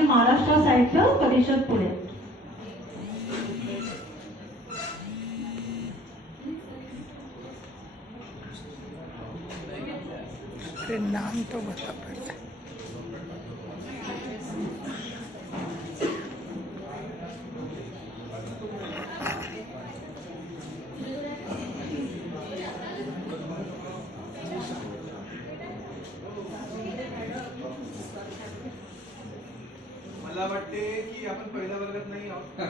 आमचे महाराष्ट्र साहित्य परिषद पुणे. नाम तो बता पड़ता. मला वाटते की आपण पहिल्या वर्गात नाही आहोत.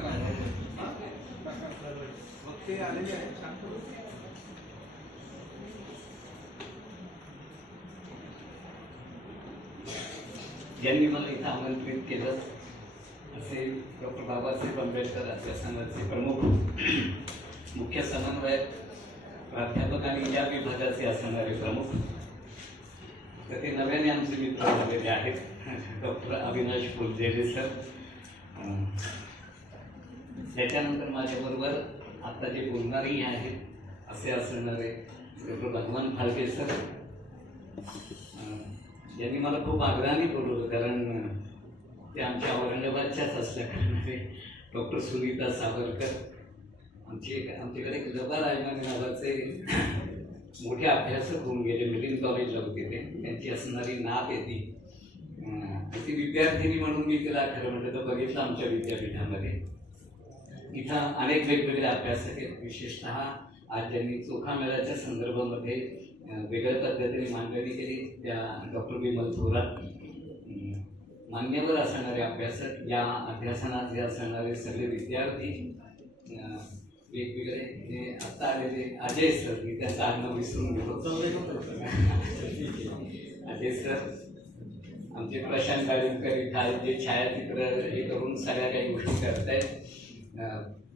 मग ते आलेले आहे. शांत हो. ज्यांनी मला इथं आमंत्रित केलं असे डॉक्टर बाबासाहेब आंबेडकर अध्यासनाचे प्रमुख मुख्य समन्वयक प्राध्यापक आणि या विभागाचे असणारे प्रमुख तर ते नव्याने आमचे मित्र झालेले आहेत डॉक्टर अविनाश फुलझेले सर. त्याच्यानंतर माझ्याबरोबर आता जे बोलणारही आहेत असे असणारे डॉक्टर भगवान फाळके सर यांनी मला खूप आग्रहाने बोलवलं कारण ते आमच्या औरंगाबादच्याच असल्या कारणाने डॉक्टर सुनीता सावरकर आमच्याकडे एक जबार रायमाने नावाचे मोठे अभ्यासक होऊन गेले. मिलिंद कॉलेजला होते ते. त्यांची असणारी नात येते ती विद्यार्थिनी म्हणून मी तिला खरं म्हटलं तर बघितलं आमच्या विद्यापीठामध्ये. इथं अनेक वेगवेगळे अभ्यासक आहेत. विशेषतः आज ज्यांनी चोखा मेळ्याच्या संदर्भामध्ये वेगळ्या पद्धतीने मांडणी केली त्या डॉक्टर विमल थोरात मान्यवर असणारे अभ्यासक या अध्यासनाचे असणारे सगळे विद्यार्थी वेगवेगळे हे आत्ता आलेले अजय सर मी त्यांचं आडनाव विसरून गेलो. अजय सर आमचे प्रशांत गाडीकर इथं जे छायाचित्र हे करून सगळ्या काही गोष्टी करतायत.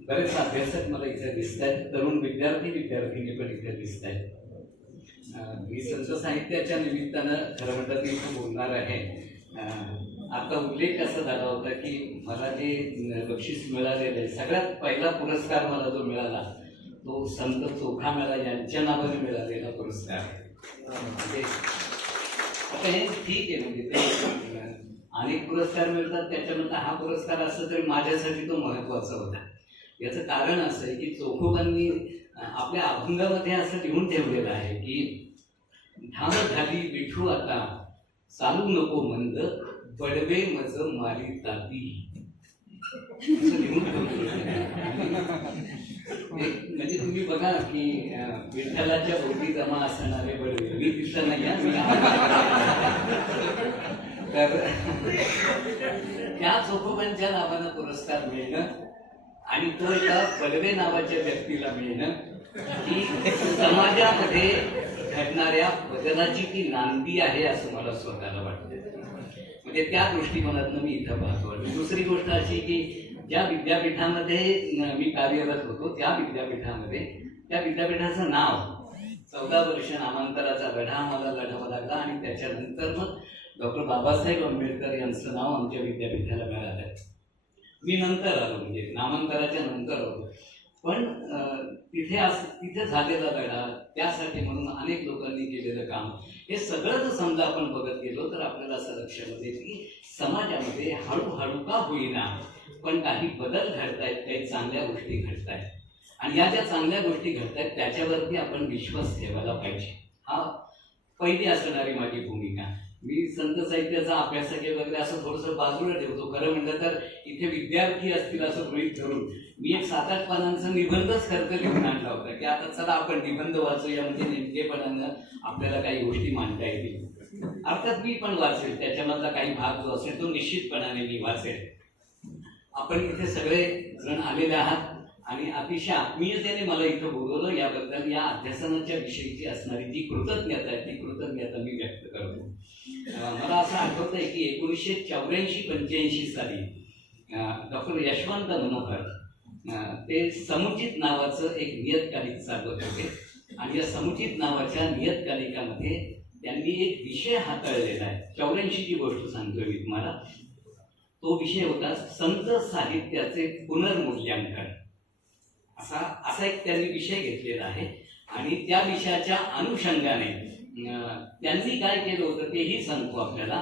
बरेच अभ्यासक मला इथे दिसत आहेत. तरुण विद्यार्थिनी पण इथे दिसत आहेत. मी संत साहित्याच्या निमित्तानं खरं म्हणतात मी इथं बोलणार आहे. आता उल्लेख असा झाला होता की मला जे बक्षीस मिळालेलं आहे सगळ्यात पहिला पुरस्कार मला जो मिळाला तो संत चोखा मेळा यांच्या नावाने मिळालेला पुरस्कार. आता हे ठीक आहे म्हणजे ते अनेक पुरस्कार मिळतात त्याच्यानंतर हा पुरस्कार असं तरी माझ्यासाठी तो महत्त्वाचा होता. याचं कारण असं आहे की चोखोबांनी आपल्या अभंगामध्ये असं लिहून ठेवलेलं आहे की धाम झाली विठू आता चालू नको मंद बडवे मज मारी ताती लिहून म्हणजे तुम्ही बघा की विठ्ठलाच्या भोवती जमा असणारे बडवे मी दिसत नाही तर त्या चोखोबांच्या नावानं पुरस्कार मिळणं आणि तो एका बडवे नावाच्या व्यक्तीला मिळणं ही समाजामध्ये घडणाऱ्या बदलाची ती नांदी आहे असं मला स्वतःला वाटतं. म्हणजे त्या दृष्टिकोनातून मी इथं पाहतो. दुसरी गोष्ट अशी की ज्या विद्यापीठामध्ये मी कार्यरत होतो त्या विद्यापीठाचं नाव 14 वर्ष नामांतराचा लढा आम्हाला लढावा लागला आणि त्याच्यानंतर मग डॉक्टर बाबासाहेब आंबेडकर यांचं नाव आमच्या विद्यापीठाला मिळालं. मी नंतर आलो म्हणजे नामांतराच्या नंतर आलो पण तिथे झालेला लढा त्यासाठी म्हणून अनेक लोकांनी केलेलं काम हे सगळं जर समजा आपण बघत गेलो तर आपल्याला असं लक्षात येते की समाजामध्ये हळूहळू का होईना पण काही बदल घडतायत काही चांगल्या गोष्टी घडतायत आणि या ज्या चांगल्या गोष्टी घडतायत त्याच्यावरती आपण विश्वास ठेवायला पाहिजे. हा पहिली असणारी माझी भूमिका. मी संत साहित्याचा अभ्यासक वगैरे असं थोडंसं बाजूला ठेवतो. खरं म्हटलं तर इथे विद्यार्थी असतील असं गृहीत धरून मी एक 7-8 पानांचा निबंधच खर्च लिहून आणला होता की आता चला आपण निबंध वाचूया म्हणजे नेमकेपणानं आपल्याला काही गोष्टी मांडता येतील. अर्थात मी पण वाचेल त्याच्यामधला काही भाग जो असेल तो निश्चितपणाने मी वाचेल. आपण इथे सगळे जण आलेले आहात आणि अतिशय आत्मीयतेने मला इथं बोलवलं याबद्दल या अध्यासनाच्या विषयीची असणारी जी कृतज्ञता आहे ती कृतज्ञता मी व्यक्त करतो. मला असं आठवतंय की 1984-85 साली डॉक्टर यशवंत मनोहर ते समुचित नावाचं एक नियतकालिक चालवत होते आणि या समुचित नावाच्या नियतकालिकामध्ये त्यांनी एक विषय हाताळलेला आहे. 84 ची गोष्ट सांगतोय मी तुम्हाला. तो विषय होता संत साहित्याचे पुनर्मूल्यांकन. असा एक त्यांनी विषय घेतलेला आहे आणि त्या विषयाच्या अनुषंगाने त्यांनी काय केलं होतं तेही सांगतो आपल्याला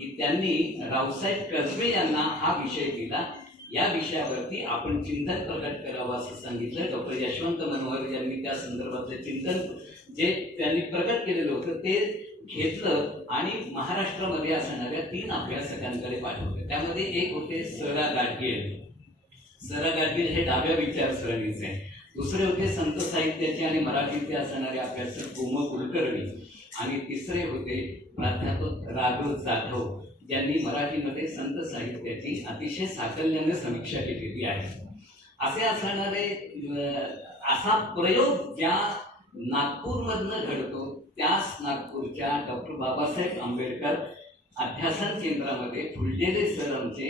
की त्यांनी रावसाहेब कसबे यांना हा विषय दिला. या विषयावरती आपण चिंतन प्रकट करावं असं सांगितलं. डॉक्टर यशवंत मनोहर यांनी त्या संदर्भातलं चिंतन जे त्यांनी प्रकट केलेलं होतं ते घेतलं आणि महाराष्ट्रामध्ये असणाऱ्या 3 अभ्यासकांकडे पाठवले. त्यामध्ये एक होते स.रा. गाडगीळ. स.रा. गाडगीळ हे डाव्या विचारसरणीचे. दुसरे होते संत साहित्याचे आणि मराठीचे असणारे अभ्यासक गोम कुलकर्णी. आणि तिसरे होते प्राध्यापक राघव जाधव, ज्यांनी मराठीमध्ये संत साहित्याची अतिशय साकल्याने समीक्षा केलेली आहे. असे असणारे असा प्रयोग ज्या नागपूरमधनं घडतो त्याच नागपूरच्या डॉक्टर बाबासाहेब आंबेडकर अध्यासन केंद्रामध्ये फुललेले सर आमचे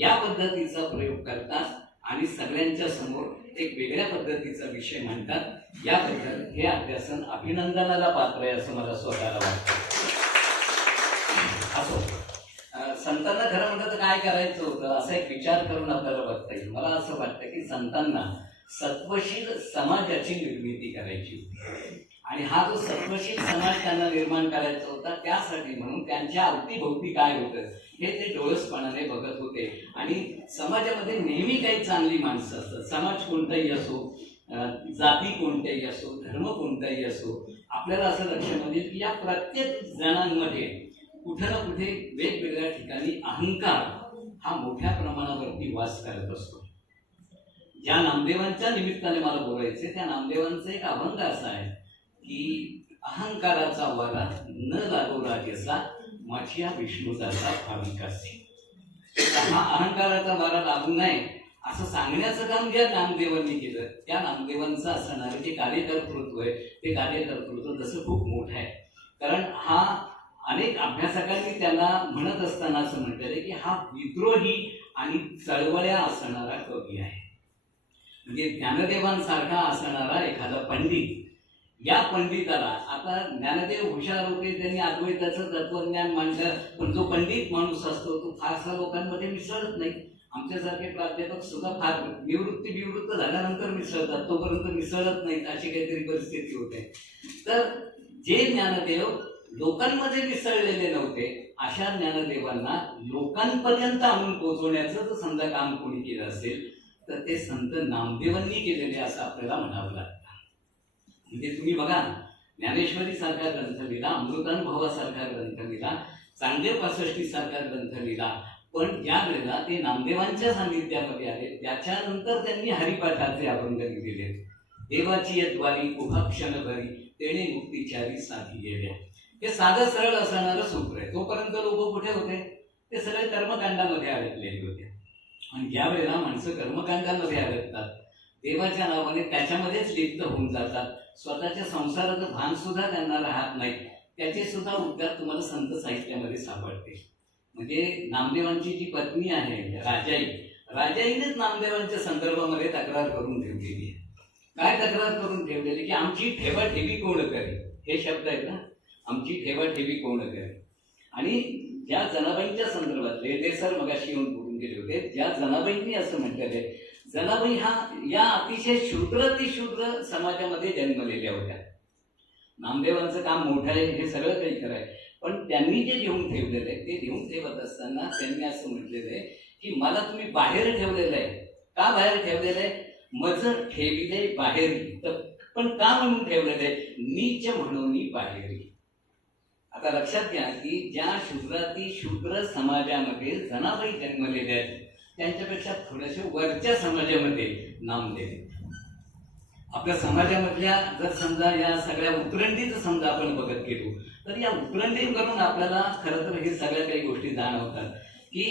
या पद्धतीचा प्रयोग करतात आणि सगळ्यांच्या समोर एक वेगळ्या पद्धतीचा विषय म्हणतात. याबद्दल हे अध्यासन अभिनंदनाला पात्र आहे असं मला स्वतःला वाटतं. असो, संतांना खरं म्हणलं तर काय करायचं होतं असा एक विचार करून आपल्याला बघता येईल. मला असं वाटतं की संतांना सत्वशील समाजाची निर्मिती करायची होती आणि हा जो सत्वशील समाज त्यांना निर्माण करायचा होता त्यासाठी म्हणून त्यांच्या अवतीभोवती काय होतं हे ते डोळसपणाने बघत होते. आणि समाजामध्ये नेहमी काही चांगली माणसं असतात. समाज कोणताही असो, जाती कोणत्याही असो, धर्म कोणताही असो, आपल्याला असं लक्षात येईल की या प्रत्येक जणांमध्ये कुठे ना कुठे वेगवेगळ्या ठिकाणी अहंकार हा मोठ्या प्रमाणावरती वास करत असतो. ज्या नामदेवांच्या निमित्ताने मला बोलायचे त्या नामदेवांचा एक अभंग असा आहे की अहंकाराचा वारा न लागो राजेसा माझ्या विष्णुदाचा भाविकासे. हा अहंकाराचा वारा लागू नये असं सांगण्याचं काम ज्या नामदेवांनी केलं त्या नामदेवांचं असणारं जे कार्यकर्तृत्व आहे ते कार्यकर्तृत्व तसं खूप मोठं आहे. कारण हा अनेक अभ्यासकांनी त्याला म्हणत असताना असं म्हटलेलं की हा विद्रोही आणि चळवळ्या असणारा कवी आहे. म्हणजे ज्ञानदेवांसारखा असणारा एखादा पंडित, या पंडिताला आता ज्ञानदेव हुशार होते, त्यांनी अद्वैताचं तत्वज्ञान मांडलं, पण जो पंडित माणूस असतो तो फारसा लोकांमध्ये मिसळत नाही. आमच्यासारखे प्राध्यापक सुद्धा फार निवृत्त झाल्यानंतर मिसळतात, तोपर्यंत मिसळत नाहीत, अशी काहीतरी परिस्थिती होते. तर जे ज्ञानदेव लोकांमध्ये मिसळलेले नव्हते अशा ज्ञानदेवांना लोकांपर्यंत आणून पोहोचवण्याचं जर समजा काम कोणी केलं असेल तर ते संत नामदेवांनी केलेले असं आपल्याला म्हणावं लागतं. म्हणजे तुम्ही बघा, ज्ञानेश्वरी सारखा ग्रंथ लिहिला, अमृतानुभवासारखा ग्रंथ लिहिला, चांगले 65 सारखा ग्रंथ लिहिला, पण ज्या वेळेला ते नामदेवांच्या सान्निध्यामध्ये आले त्याच्यानंतर त्यांनी हरिपाठाचे अभंग लिहिलेले. देवाची यद्वारी उभा क्षण भरी तेणे मुक्तिचारी साधी गेल्या. हे साधं सरळ असणारं सूत्र आहे. तोपर्यंत लोक कुठे होते? ते सगळे कर्मकांडामध्ये अडकलेले होते. आणि ज्या वेळेला माणसं कर्मकांडामध्ये अडकतात, देवाच्या नावाने त्याच्यामध्येच लिप्त होऊन जातात, स्वतःच्या संसाराचं भान सुद्धा त्यांना राहत नाही, त्याचे सुद्धा उद्गार तुम्हाला संत साहित्यामध्ये सापडते. म्हणजे नामदेवांची जी पत्नी आहे राजाईनेच नामदेवांच्या संदर्भामध्ये तक्रार करून ठेवलेली आहे. काय तक्रार करून ठेवलेली की आमची ठेवाठेवी कोण करेल, हे शब्द आहेत ना, आमची ठेवाठेवी कोण करेल. आणि ज्या जनाबाईंच्या संदर्भात ते सर मगाशी येऊन बोलून गेले होते, ज्या जनाबाईंनी असं म्हटलेलं आहे, जनाबाई हा या अतिशय शूद्र समाजामध्ये जन्मलेल्या होत्या. नामदेवांचं काम मोठं आहे, हे सगळं काही कराय, पण त्यांनी जे लिहून ठेवलेलं आहे ते लिहून ठेवत असताना त्यांनी असं म्हटलेलं आहे की मला तुम्ही बाहेर ठेवलेलं आहे. का बाहेर ठेवलेलं आहे? मज ठेविले बाहेरी, तर पण का म्हणून ठेवलेलं आहे? नीच म्हणून बाहेरी. आता लक्षात घ्या की ज्या शूद्र समाजामध्ये जनाबाई जन्मलेल्या आहेत त्यांच्यापेक्षा थोड्याशा वरच्या समाजामध्ये नामदेव. आपल्या समाजामधल्या जर समजा या सगळ्या उतरंडीचं समजा आपण बघत गेलो तर या उतरंडीवरून आपल्याला खरं तर हे सगळ्या काही गोष्टी जाणवतात की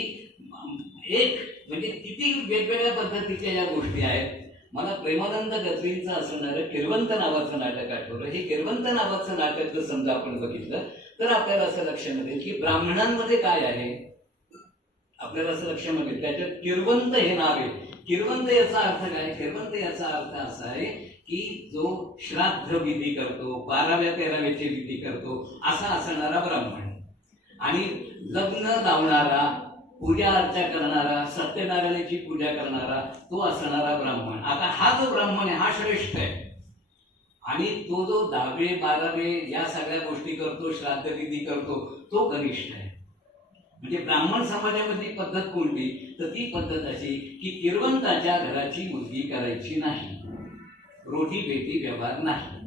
एक म्हणजे किती वेगवेगळ्या पद्धतीच्या या गोष्टी आहेत. मला प्रेमानंद गजबींचं असणारं किरवंत नावाचं नाटक आठवलं. हे किरवंत नावाचं नाटक जर समजा आपण बघितलं तर आपल्याला असं लक्षात येईल की ब्राह्मणांमध्ये काय आहे, आपल्याला असं लक्षात येईल त्याच्यात किरवंत हे नाव आहे. किरवंत याचा अर्थ काय? किरवंत याचा अर्थ असा आहे की जो श्राद्ध विधी करतो, 12व्या-13व्याचे विधी करतो असा असणारा ब्राह्मण, आणि लग्न लावणारा, पूजा अर्चा करणारा, सत्यनारायणाची पूजा करणारा तो असणारा ब्राह्मण. आता हा जो ब्राह्मण आहे हा श्रेष्ठ आहे, आणि तो जो 10वे 12वे या सगळ्या गोष्टी करतो, श्राद्ध विधी करतो, तो कनिष्ठ आहे. म्हणजे ब्राह्मण समाजामधली पद्धत कोणती, तर ती पद्धत अशी की किरवंताच्या घराची मुलगी करायची नाही, रोटी बेटी व्यवहार नाही.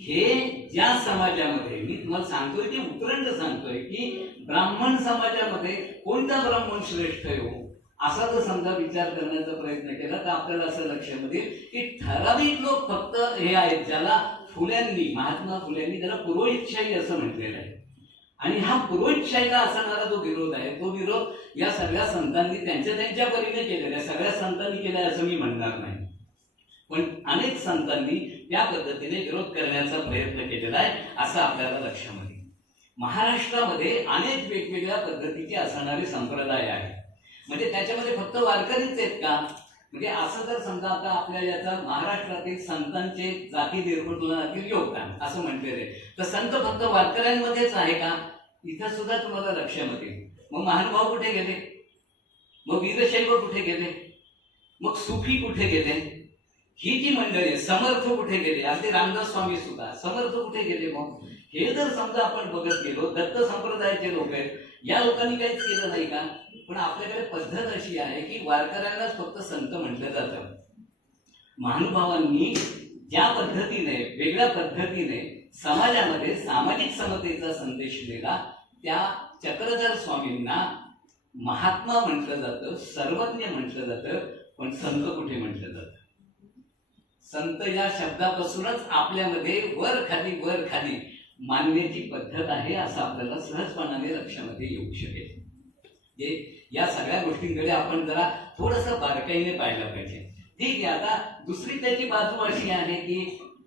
हे ज्या समाजामध्ये मी तुम्हाला सांगतोय ते उतरंड सांगतोय की ब्राह्मण समाजामध्ये कोणता ब्राह्मण श्रेष्ठ हो असा जर समजा विचार करण्याचा प्रयत्न केला तर आपल्याला असं लक्षात येईल की ठराविक लोक फक्त हे आहेत ज्याला महात्मा फुल्यांनी त्याला पुरोहितशाही असं म्हटलेलं आहे. आणि हा पुरोहितशाहीला असणारा जो विरोध आहे तो विरोध या सगळ्या संतांनी त्यांच्या परीने केलेला आहे. सगळ्या संतांनी केलाय असं मी म्हणणार नाही, पण अनेक संतांनी त्या पद्धतीने विरोध करण्याचा प्रयत्न केलेला आहे असं आपल्याला लक्षामध्ये. महाराष्ट्रामध्ये अनेक वेगवेगळ्या पद्धतीचे असणारे संप्रदाय आहेत. म्हणजे त्याच्यामध्ये फक्त वारकरीच आहेत का, म्हणजे असं जर समजा आता आपल्या याचा महाराष्ट्रातील संतांचे जाती निर्मूलनातील योगदान असं म्हटलेलं आहे तर संत फक्त वारकऱ्यांमध्येच आहे का, इथं सुद्धा तुम्हाला लक्षामध्ये. मग महानुभाव कुठे गेले, मग वीरशैव कुठे गेले, मग सुफी कुठे गेले, ही जी मंडळी समर्थ कुठे गेले, अगदी रामदास स्वामी सुद्धा समर्थ कुठे गेले. मग हे जर समजा आपण बघत गेलो दत्त संप्रदायाचे लोक आहेत, या लोकांनी काहीच केलं नाही का. पण आपल्याकडे पद्धत अशी आहे की वारकऱ्यांनाच फक्त संत म्हटलं जातं. महानुभावांनी ज्या पद्धतीने वेगळ्या पद्धतीने समाजामध्ये सामाजिक समतेचा संदेश दिला त्या चक्रधर स्वामींना महात्मा म्हटलं जातं, सर्वज्ञ म्हटलं जातं, पण संत कुठे म्हटलं जातं. संत या शब्दापासूनच आपल्यामध्ये वर खाली मानण्याची पद्धत आहे असं आपल्याला सहजपणाने लक्षामध्ये येऊ शकेल. या सगळ्या गोष्टींकडे आपण जरा थोडंसं बारकाईने पाहायला पाहिजे. ठीक आहे, आता दुसरी त्याची बाजू अशी आहे की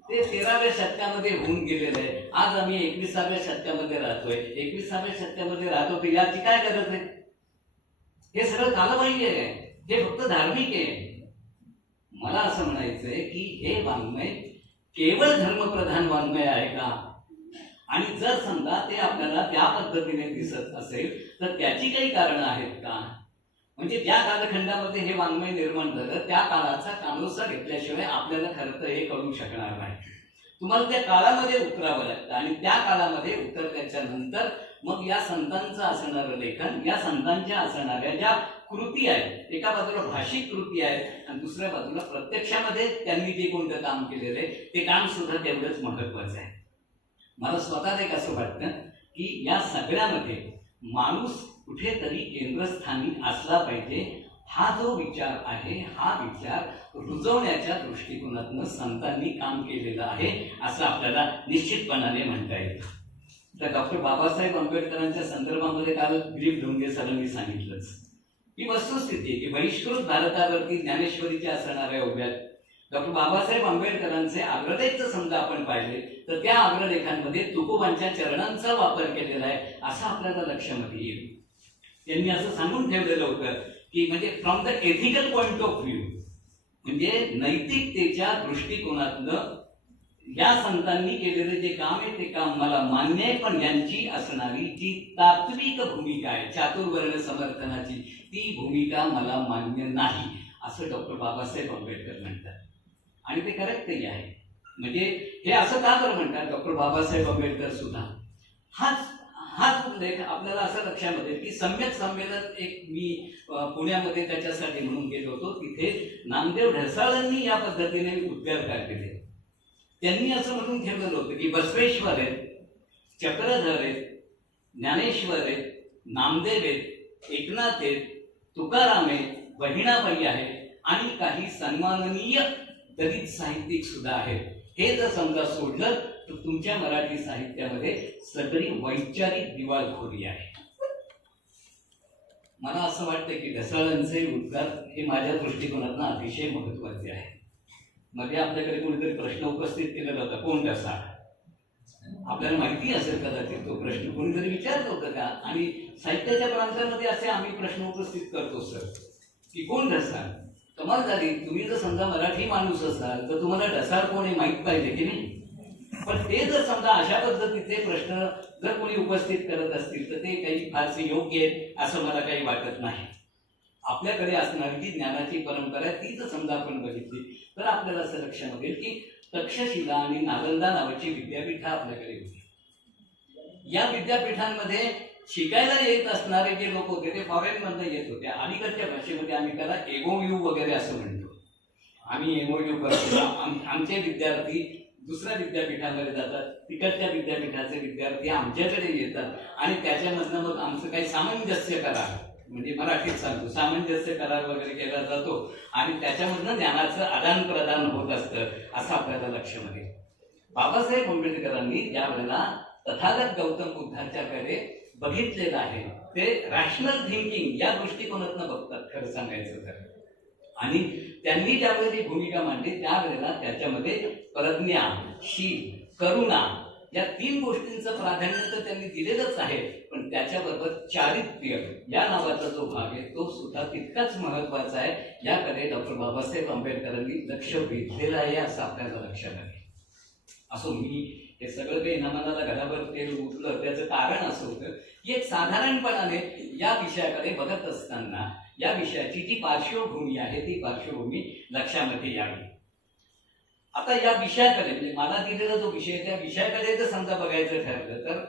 ते 13व्या शतकामध्ये होऊन गेलेलं आहे. आज आम्ही 21व्या शतकामध्ये राहतोय. 21व्या शतकामध्ये राहतो तर याची काय गरज आहे. हे सगळं कालबाह्य आहे, हे फक्त धार्मिक आहे. मला असं म्हणायचंय की हे वाङ्मय केवळ धर्मप्रधान वाङ्मय आहे का, आणि जर समजा ते आपल्याला त्या पद्धतीने दिसत असेल तर त्याची काही कारणं आहेत का. म्हणजे ज्या कालखंडामध्ये हे वाङ्मय निर्माण झालं त्या काळाचा कानोसा घेतल्याशिवाय आपल्याला खरं तर हे कळू शकणार नाही. तुम्हाला त्या काळामध्ये उतरावं लागतं आणि त्या काळामध्ये उतरल्याच्या नंतर मग या संतांचं असणारं लेखन, या संतांच्या असणाऱ्या ज्या कृती आहेत, एका बाजूला भाषिक कृती आहेत आणि दुसऱ्या बाजूला प्रत्यक्षामध्ये त्यांनी जे कोणतं काम केलेलं आहे ते काम सुद्धा तेवढंच महत्वाचं आहे. मला स्वतःला एक असं वाटतं की या सगळ्यामध्ये माणूस कुठेतरी केंद्रस्थानी असला पाहिजे. हा जो विचार आहे हा विचार रुजवण्याच्या दृष्टिकोनातून संतांनी काम केलेलं आहे असं आपल्याला निश्चितपणाने म्हणता येतं. तर डॉक्टर बाबासाहेब आंबेडकरांच्या संदर्भामध्ये काल दिलीप ढोंगे सरांनी सांगितलंच ही वस्तुस्थिती की बहिष्कृत भारतावरती ज्ञानेश्वरीच्या असणाऱ्या उभ्यात डॉक्टर बाबासाहेब आंबेडकरांचे अग्रलेख समजा आपण पाहिले तर त्या अग्रलेखांमध्ये तुकोबांच्या चरणांचा वापर केलेला आहे असं आपल्याला लक्षामध्ये येईल. त्यांनी असं सांगून ठेवलेलं होतं की म्हणजे from the ethical point of view, म्हणजे नैतिकतेच्या दृष्टिकोनातनं या संतांनी केलेलं जे काम आहे ते काम मला मान्य आहे, पण यांची असणारी जी तात्विक भूमिका आहे चातुर्वर्ण समर्थनाची ती भूमिका मला मान्य नाही असं डॉक्टर बाबासाहेब आंबेडकर म्हणतात. आणि ते करेक्टही आहे. म्हणजे हे असं का बरं म्हणतात डॉक्टर बाबासाहेब आंबेडकर सुद्धा. हाच उल्लेख आपल्याला असं लक्षामध्ये की सम्यक संमेलन एक मी पुण्यामध्ये त्याच्यासाठी म्हणून गेलो होतो. तिथे नामदेव ढसाळांनी या पद्धतीने उद्गार काढलेले. त्यांनी असं म्हणून ठेवलेलं होतं की बसवेश्वर आहेत, चक्रधर आहेत, ज्ञानेश्वर आहेत, नामदेव आहेत, एकनाथ आहेत, तुकाराम आहेत, बहिणाबाई आहेत आणि काही सन्माननीय दलित साहित्यिक सुद्धा आहेत. हे जर समजा सोडलं तर तुमच्या मराठी साहित्यामध्ये सगळी वैचारिक दिवाळखोरी आहे. मला असं वाटतं की ढसाळांचे उद्गार हे माझ्या दृष्टिकोनातून अतिशय महत्वाचे आहे. मध्ये आपल्याकडे कोणीतरी प्रश्न उपस्थित केलेला होता, कोण ढसाळ. आपल्याला माहिती असेल कदाचित तो प्रश्न कोणीतरी विचारलं होतं का. आणि साहित्याच्या प्रांतामध्ये असे आम्ही प्रश्न उपस्थित करतो सर की कोण ढसाळ. कमाल झाली, तुम्ही जर समजा मराठी माणूस असाल तर तुम्हाला ढसाळ कोण हे माहीत पाहिजे की नाही. पण ते जर समजा अशा पद्धतीचे प्रश्न जर कोणी उपस्थित करत असतील तर ते काही फारसे योग्य आहे असं मला काही वाटत नाही. आपल्याकडे असणारी जी ज्ञानाची परंपरा आहे ती जर समजा आपण बघितली तर आपल्याला असं लक्षात येईल की तक्षशिला आणि नालंदा नावाची विद्यापीठं आपल्याकडे होती. या विद्यापीठांमध्ये शिकायला येत असणारे जे लोक होते ते फॉरेन मधनं येत होते. अलीकडच्या भाषेमध्ये आम्ही त्याला एमओयू वगैरे असं म्हणतो. आम्ही एमओयू करतो. आमचे विद्यार्थी दुसऱ्या विद्यापीठामध्ये जातात, तिकडच्या विद्यापीठाचे विद्यार्थी आमच्याकडे येतात आणि त्याच्यामधनं मग आमचं काही सामंजस्य करार, म्हणजे मराठीत सांगतो, सामंजस्य करार वगैरे केला जातो आणि त्याच्यामधनं ज्ञानाचं आदान प्रदान होत असतं, असं आपल्याला लक्षामध्ये. बाबासाहेब आंबेडकरांनी ज्या वेळेला तथागत गौतम बुद्धांच्याकडे बघितलेलं आहे ते रॅशनल थिंकिंग या दृष्टिकोनातनं बघतात खरं सांगायचं तर. आणि त्यांनी ज्यावेळेला भूमिका मांडली त्यावेळेला त्याच्यामध्ये प्रज्ञा, शील, करुणा या 3 गोष्टींचं प्राधान्य तर त्यांनी दिलेलंच आहे, पण त्याच्याबरोबर चारित्र्य या नावाचा जो भाग आहे तो सुद्धा तितकाच महत्वाचा आहे. याकडे डॉक्टर बाबासाहेब आंबेडकरांनी लक्ष वेधलेलं आहे असं आपल्याला लक्षात आहे. असो, मी हे सगळं काही नमनाला घरावर केलं उठलं त्याचं कारण असं होतं की एक साधारणपणाने या विषयाकडे बघत असताना या विषयाची जी पार्श्वभूमी आहे ती पार्श्वभूमी लक्षामध्ये यावी. आता या विषयाकडे म्हणजे मला दिलेला जो विषय त्या विषयाकडे जर समजा बघायचं ठरलं तर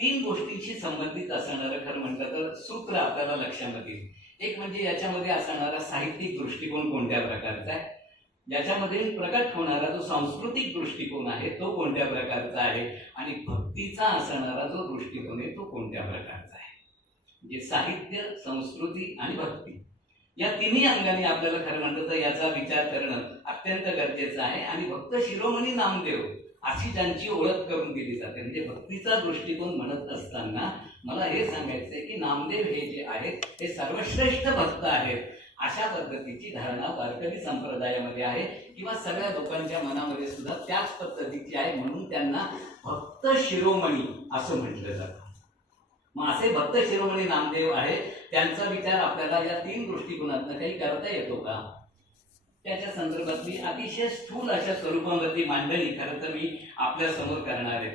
3 गोष्टींशी संबंधित असणारं खरं म्हटलं तर सूत्र आपल्याला लक्षामध्ये येईल. एक म्हणजे याच्यामध्ये असणारा साहित्यिक दृष्टिकोन कोणत्या प्रकारचा आहे, याच्यामध्ये प्रकट होणारा जो सांस्कृतिक दृष्टिकोन आहे तो कोणत्या प्रकारचा आहे आणि भक्तीचा असणारा जो दृष्टिकोन आहे तो कोणत्या प्रकारचा आहे. म्हणजे साहित्य, संस्कृती आणि भक्ती या 3ही अंगाने आपल्याला खरं म्हणतं तर याचा विचार करणं अत्यंत गरजेचं आहे. आणि भक्त शिरोमणी नामदेव अशी ज्यांची ओळख करून दिली जाते, म्हणजे भक्तीचा दृष्टिकोन म्हणत असताना मला हे सांगायचंय की नामदेव हे जे आहेत ते सर्वश्रेष्ठ भक्त आहेत अशा पद्धतीची धारणा वारकरी संप्रदायामध्ये आहे किंवा सगळ्या लोकांच्या मनामध्ये सुद्धा त्याच पद्धतीची आहे, म्हणून त्यांना भक्त शिरोमणी असं म्हटलं जातं. मग असे भक्त शिरोमणी नामदेव आहे त्यांचा विचार आपल्याला या 3 दृष्टिकोनातून काही करता येतो का, त्याच्या संदर्भातली अतिशय स्थूल अशा स्वरूपावरती मांडणी खरं तर मी आपल्या समोर करणार आहे.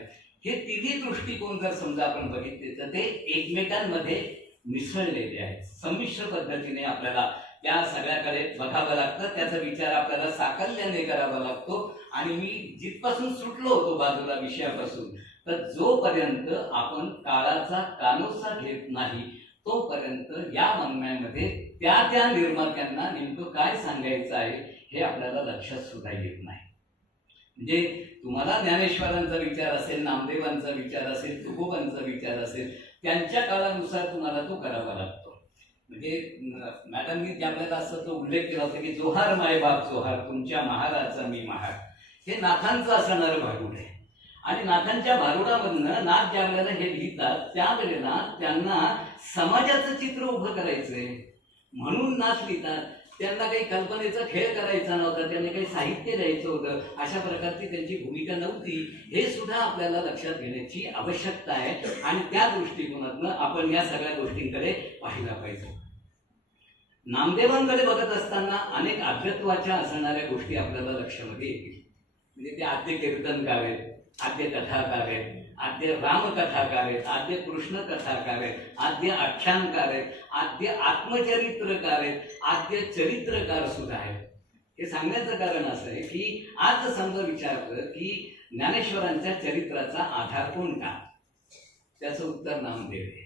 हे 3ही दृष्टिकोन जर समजा आपण बघितले तर ते एकमेकांमध्ये मिसळलेले आहेत. संमिश्र पद्धतीने आपल्याला त्या सगळ्याकडे बघावं लागतं, त्याचा विचार आपल्याला साकल्याने करावा लागतो. आणि मी जिथपासून सुटलो होतो बाजूला विषयापासून, तर जोपर्यंत आपण काळाचा कानोसा घेत नाही तोपर्यंत या वाङ्मयामध्ये त्या निर्मात्यांना नेमकं काय सांगायचं आहे हे आपल्याला लक्षात सुद्धा येत नाही. म्हणजे तुम्हाला ज्ञानेश्वरांचा विचार असेल, नामदेवांचा विचार असेल, तुकोबांचा विचार असेल, त्यांच्या काळानुसार तुम्हाला तो करावा लागतो. म्हणजे मॅडमनी ज्यावेळेला असं तो उल्लेख केला होता की जोहार मायबाप जोहार, तुमच्या महाराचा मी महार, हे नाथांचं असणारं भारूड आहे. आणि नाथांच्या भारुडामधनं नाथ ज्या वेळेला हे लिहितात त्यावेळेला त्यांना समाजाचं चित्र उभं करायचंय म्हणून नाथ लिहितात. त्यांना काही कल्पनेचा खेळ करायचा नव्हता, त्यांनी काही साहित्य द्यायचं होतं, अशा प्रकारची त्यांची भूमिका नव्हती. हे सुद्धा आपल्याला लक्षात घेण्याची आवश्यकता आहे आणि त्या दृष्टिकोनातून आपण या सगळ्या गोष्टींकडे पाहिला पाहिजे. नामदेवांकडे बघत असताना अनेक आद्यत्वाच्या असणाऱ्या गोष्टी आपल्याला लक्षामध्ये येतील. म्हणजे ते आद्य कीर्तनकार आहेत, आद्य कथाकार आहेत, आद्य रामकथाकार आहेत, आद्य कृष्ण कथाकार आहेत, आद्य आख्यानकार आहेत, आद्य आत्मचरित्रकार आहेत, आद्य चरित्रकार सुद्धा आहेत. हे सांगण्याचं कारण असं आहे की आज समजा विचारलं की ज्ञानेश्वरांच्या चरित्राचा आधार कोणता, त्याचं उत्तर नामदेव आहे.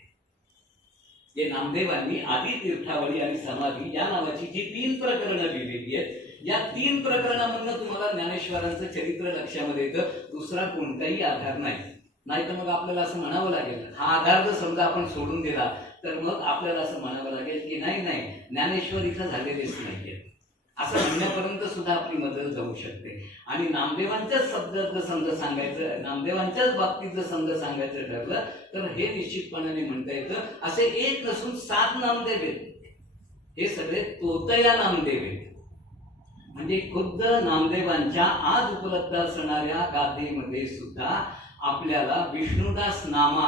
जे नामदेवांनी आदी तीर्थावळी आणि समाधी या नावाची जी 3 प्रकरणं लिहिलेली आहेत, या 3 प्रकरणामधनं तुम्हाला ज्ञानेश्वरांचं चरित्र लक्षामध्ये येतं. दुसरा कोणताही आधार नाही तर मग आपल्याला असं म्हणावं लागेल, हा आधार जर समजा आपण सोडून दिला तर मग आपल्याला असं म्हणावं लागेल की नाही ज्ञानेश्वर इथं झालेलेच नाहीये, असं म्हणण्यापर्यंत सुद्धा आपली मदत जाऊ शकते. आणि नामदेवांच्याच शब्दात जर समजा सांगायचं, नामदेवांच्याच बाबतीत जर समजा सांगायचं ठरलं तर हे निश्चितपणाने म्हणता येतं असे 1 नसून 7 नामदेव आहेत. हे सगळे तोतया नामदेव आहेत. म्हणजे खुद्द नामदेवांच्या आज उपलब्ध असणाऱ्या गाथेमध्ये सुद्धा आपल्याला विष्णुदास नामा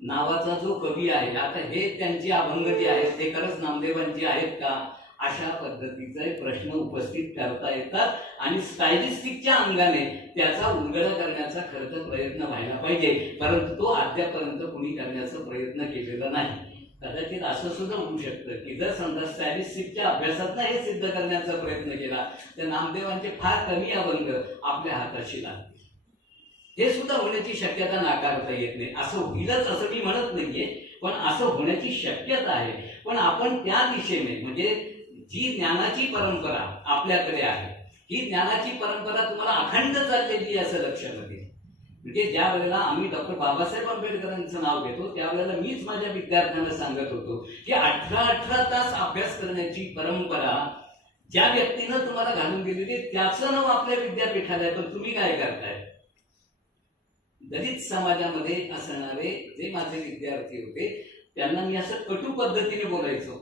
नावाचा जो कवी आहे, आता हे त्यांची अभंग जे आहेत ते खरंच नामदेवांची आहेत का, अशा पद्धतीचे प्रश्न उपस्थित करता येतात. आणि स्टायलिस्टिकच्या अंगाने त्याचा उलगडा करण्याचा खरं तर प्रयत्न व्हायला पाहिजे, परंतु तो अद्यापर्यंत कुणी करण्याचा प्रयत्न केलेला नाही. कदाचित असं सुद्धा होऊ शकतं की जर समजा स्टॅटिस्टिकच्या अभ्यासातनं हे सिद्ध करण्याचा प्रयत्न केला तर नामदेवांचे फार कमी अभंग आपल्या हाताशी लागतील. हे सुद्धा होण्याची शक्यता नाकारता येत नाही. असं होईलच असं मी म्हणत नाहीये, पण असं होण्याची शक्यता आहे. पण आपण त्या दिशेने म्हणजे जी ज्ञानाची परंपरा आपल्याकडे आहे, ही ज्ञानाची परंपरा तुम्हाला अखंड चाललेली आहे असं लक्षात येईल. म्हणजे ज्या वेळेला आम्ही डॉक्टर बाबासाहेब आंबेडकरांचं नाव घेतो त्यावेळेला मीच माझ्या विद्यार्थ्यांना सांगत होतो की 18 तास अभ्यास करण्याची परंपरा ज्या व्यक्तीनं तुम्हाला घालून दिलेली त्याचं नाव आपल्या विद्यापीठाला आहे. पण तुम्ही काय करताय? दलित समाजामध्ये असणारे जे माझे विद्यार्थी होते त्यांना मी असं कटू पद्धतीने बोलायचो,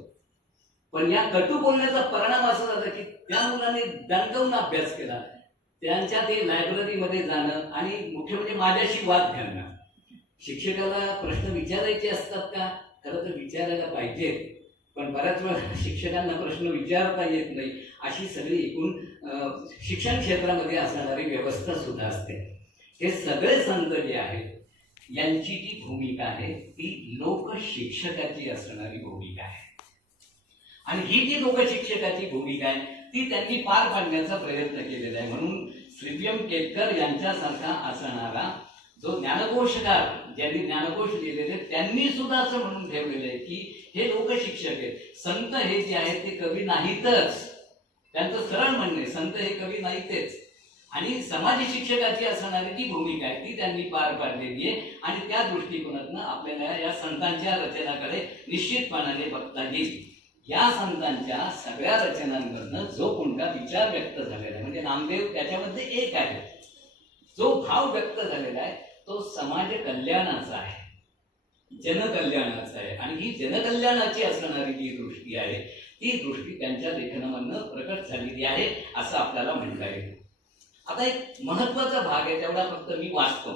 पण या कटू बोलण्याचा परिणाम असा झाला की त्या मुलाने दणकवून अभ्यास केला. त्यांच्या ते लायब्ररीमध्ये जाणं आणि मुख्य म्हणजे माझ्याशी वाद घालणं. शिक्षकाला प्रश्न विचारायचे असतात का? खरं तर विचारायला पाहिजेत, पण बऱ्याच वेळा शिक्षकांना प्रश्न विचारता येत नाही. अशी सगळी एकूण शिक्षण क्षेत्रामध्ये असणारी व्यवस्था सुद्धा असते. हे सगळे संत जे आहेत यांची जी भूमिका आहे ती लोकशिक्षकाची असणारी भूमिका आहे. आणि ही जी लोकशिक्षकाची भूमिका आहे ती त्यांनी पार पाडण्याचा प्रयत्न केलेला आहे. म्हणून श्रीपीएम केतकर यांच्यासारखा असणारा जो ज्ञानकोशकार ज्यांनी ज्ञानकोश लिहिलेले त्यांनी सुद्धा असं म्हणून ठेवलेलं आहे की हे लोकशिक्षक आहेत. संत हे जे आहेत ते कवी नाहीतच. त्यांचं सरळ म्हणणे संत हे कवी नाहीतच. आणि समाज शिक्षकाची असणारी जी भूमिका आहे ती त्यांनी पार पाडलेली आहे. आणि त्या दृष्टिकोनातून आपल्याला या संतांच्या रचनाकडे निश्चितपणाने बघता येईल. या संतांच्या सगळ्या रचनांमधनं जो कोणता विचार व्यक्त झालेला आहे म्हणजे नामदेव त्याच्यामध्ये एक आहे, जो भाव व्यक्त झालेला आहे तो समाज कल्याणाचा आहे, जनकल्याणाचा आहे. आणि ही जनकल्याणाची असणारी जी दृष्टी आहे ती दृष्टी त्यांच्या लेखनामधनं प्रकट झालेली आहे असं आपल्याला म्हणता येईल. आता एक महत्वाचा भाग आहे तेवढा फक्त मी वाचतो.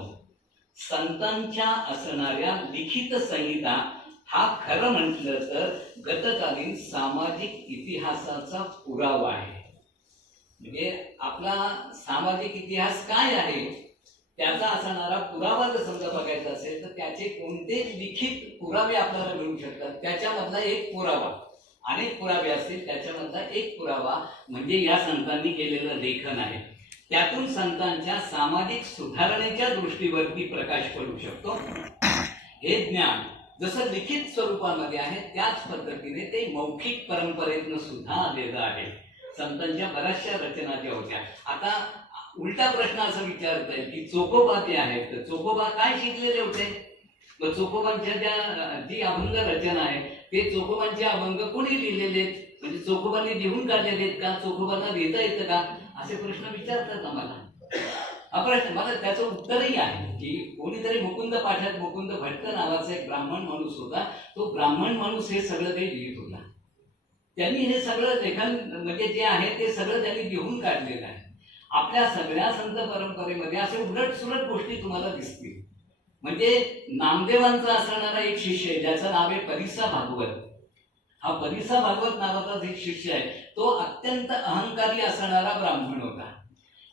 संतांच्या असणाऱ्या लिखित संहिता हा खरं म्हटलं तर गतकालीन सामाजिक इतिहासाचा पुरावा आहे. म्हणजे आपला सामाजिक इतिहास काय आहे त्याचा असणारा पुरावा जर समजा बघायचा असेल तर त्याचे कोणते लिखित पुरावे आपल्याला मिळू शकतात. त्याच्यामधला एक पुरावा, अनेक पुरावे असतील त्याच्यामधला एक पुरावा म्हणजे या संतांनी केलेलं लेखन आहे. त्यातून संतांच्या सामाजिक सुधारणेच्या दृष्टीवरती प्रकाश पडू शकतो. हे ज्ञान जसं लिखित स्वरूपामध्ये आहे त्याच पद्धतीने ते मौखिक परंपरेतनं सुद्धा आलेलं आहे. संतांच्या बऱ्याचशा रचना ज्या होत्या. आता उलटा प्रश्न असा विचारता येईल की चोखोबा जे आहेत तर चोखोबा काय शिकलेले होते? तर चोखोबांच्या ज्या जी अभंग रचना आहे ते चोखोबांचे अभंग कोणी लिहिलेले आहेत? म्हणजे चोखोबांनी लिहून काढलेले आहेत का? चोखोबांना लिहिता येतं का? असे प्रश्न विचारतात आम्हाला. हा प्रश्न मला त्याचं उत्तरही आहे की कोणीतरी मुकुंद पाठक मुकुंद भट्ट नावाचा एक ब्राह्मण माणूस होता. तो ब्राह्मण माणूस हे सगळं काही लिहित होता. त्यांनी हे सगळं लेखन म्हणजे जे आहे ते सगळं त्यांनी लिहून काढलेलं आहे. आपल्या सगळ्या संत परंपरेमध्ये असे उलट सुलट गोष्टी तुम्हाला दिसतील. म्हणजे नामदेवांचा असणारा एक शिष्य आहे ज्याचं नाव आहे परिसा भागवत. हा परिसा भागवत नावाचा एक शिष्य आहे तो अत्यंत अहंकारी असणारा ब्राह्मण होता.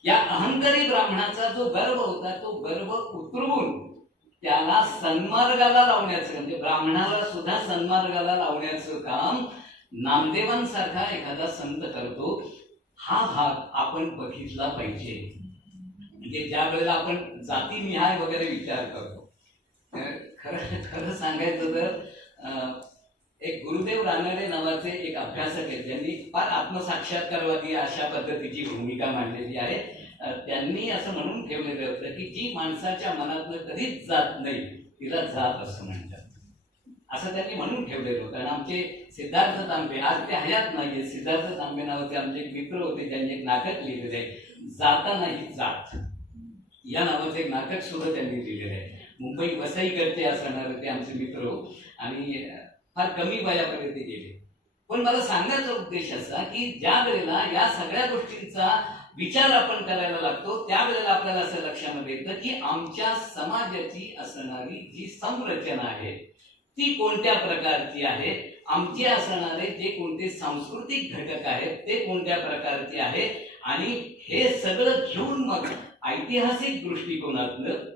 या अहंकारी ब्राह्मणाचा जो गर्व होता तो गर्व उतरवून त्याला सन्मार्गाला लावण्याचं म्हणजे ब्राह्मणाला सुद्धा सन्मार्गाला लावण्याचं काम नामदेवांसारखा एखादा संत करतो. हा भाग आपण बघितला पाहिजे. म्हणजे ज्या वेळेला आपण जातीनिहाय वगैरे विचार करतो खरं खरं सांगायचं तर एक गुरुदेव रानडे नावाचे एक अभ्यासक आहेत ज्यांनी फार आत्मसाक्षात्कारवादी अशा पद्धतीची भूमिका मांडलेली आहे. त्यांनी असं म्हणून ठेवलेलं होतं की जी माणसाच्या मनातनं कधीच जात नाही तिला जात असं म्हणतात. असं त्यांनी म्हणून ठेवलेलं होतं. आणि आमचे सिद्धार्थ तांबे आज ते हयात नाहीये. सिद्धार्थ तांबे नावाचे आमचे एक मित्र होते त्यांनी एक नाटक लिहिलेलं आहे जाता नाही जात या नावाचं एक नाटक सुद्धा त्यांनी लिहिलेलं आहे. मुंबई वसईकडचे असणारे ते आमचे मित्र आणि फार कमी वयापर्यंत गेले. पण मला सांगायचा उद्देश असा की ज्या वेळेला या सगळ्या गोष्टींचा विचार आपण करायला लागतो त्यावेळेला आपल्याला असं लक्षामध्ये येतं की आमच्या समाजाची असणारी जी संरचना आहे ती कोणत्या प्रकारची आहे, आमचे असणारे जे कोणते सांस्कृतिक घटक आहेत ते कोणत्या प्रकारचे आहे. आणि हे सगळं घेऊन मग ऐतिहासिक दृष्टिकोनातनं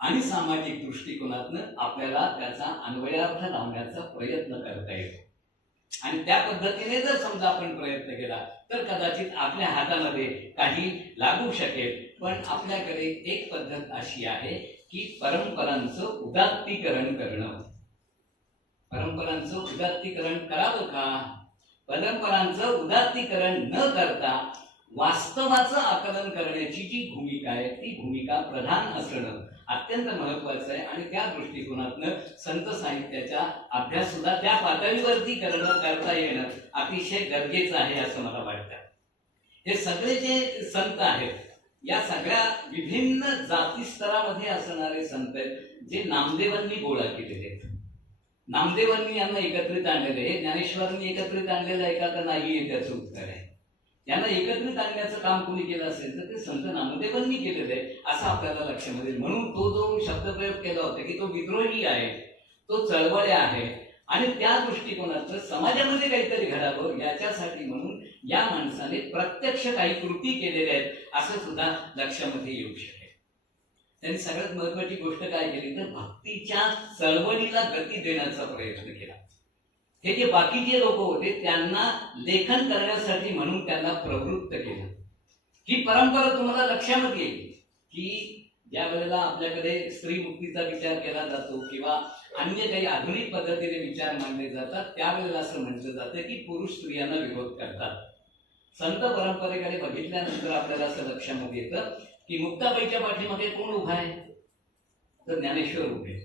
आणि सामाजिक दृष्टिकोनातनं आपल्याला त्याचा अन्वयार्थ लावण्याचा प्रयत्न करता येतो. आणि त्या पद्धतीने जर समजा आपण प्रयत्न केला तर कदाचित आपल्या हातामध्ये काही लागू शकेल. पण आपल्याकडे एक पद्धत अशी आहे की परंपरांचं उदात्तीकरण करणं. परंपरांचं उदात्तीकरण करावं का? परंपरांचं उदात्तीकरण न करता वास्तवाचं आकलन करण्याची जी भूमिका आहे ती भूमिका प्रधान असणं अत्यंत महत्वाचं आहे. आणि त्या दृष्टिकोनातनं संत साहित्याचा अभ्यास सुद्धा त्या पातळीवरती करता येणं अतिशय गरजेचं आहे असं मला वाटतं. हे सगळे जे संत आहेत या सगळ्या विभिन्न जाती स्तरामध्ये असणारे संत आहेत जे नामदेवांनी गोळा केलेले आहेत. नामदेवांनी यांना एकत्रित आणलेले आहे. ज्ञानेश्वरांनी एकत्रित आणलेलं आहे का नाही हे त्याचं उत्तर आहे. यांना एकत्रित आणण्याचं काम कोणी केलं असेल तर ते संत नामदेवांनी केलेलं आहे असं आपल्याला लक्षामध्ये. म्हणून तो जो शब्दप्रयोग केला होता की तो विद्रोही आहे, तो चळवळ्या आहे आणि त्या दृष्टिकोनातून समाजामध्ये काहीतरी घडावं याच्यासाठी म्हणून या माणसाने प्रत्यक्ष काही कृती केलेल्या आहेत असं सुद्धा लक्षामध्ये येऊ शकेल. त्यांनी सगळ्यात महत्वाची गोष्ट काय केली तर भक्तीच्या चळवळीला गती देण्याचा प्रयत्न केला. हे जे बाकीचे लोक होते त्यांना लेखन करण्यासाठी म्हणून त्यांना प्रवृत्त केलं. ही परंपरा तुम्हाला लक्षामध्ये येईल की ज्या वेळेला आपल्याकडे स्त्री मुक्तीचा विचार केला जातो किंवा अन्य काही आधुनिक पद्धतीने विचार मांडले जातात त्यावेळेला असं म्हटलं जातं की पुरुष स्त्रियांना विरोध करतात. संत परंपरेकडे बघितल्यानंतर आपल्याला असं लक्षामध्ये येतं की मुक्ताबाईच्या पाठीमागे कोण उभा आहे तर ज्ञानेश्वर उभे.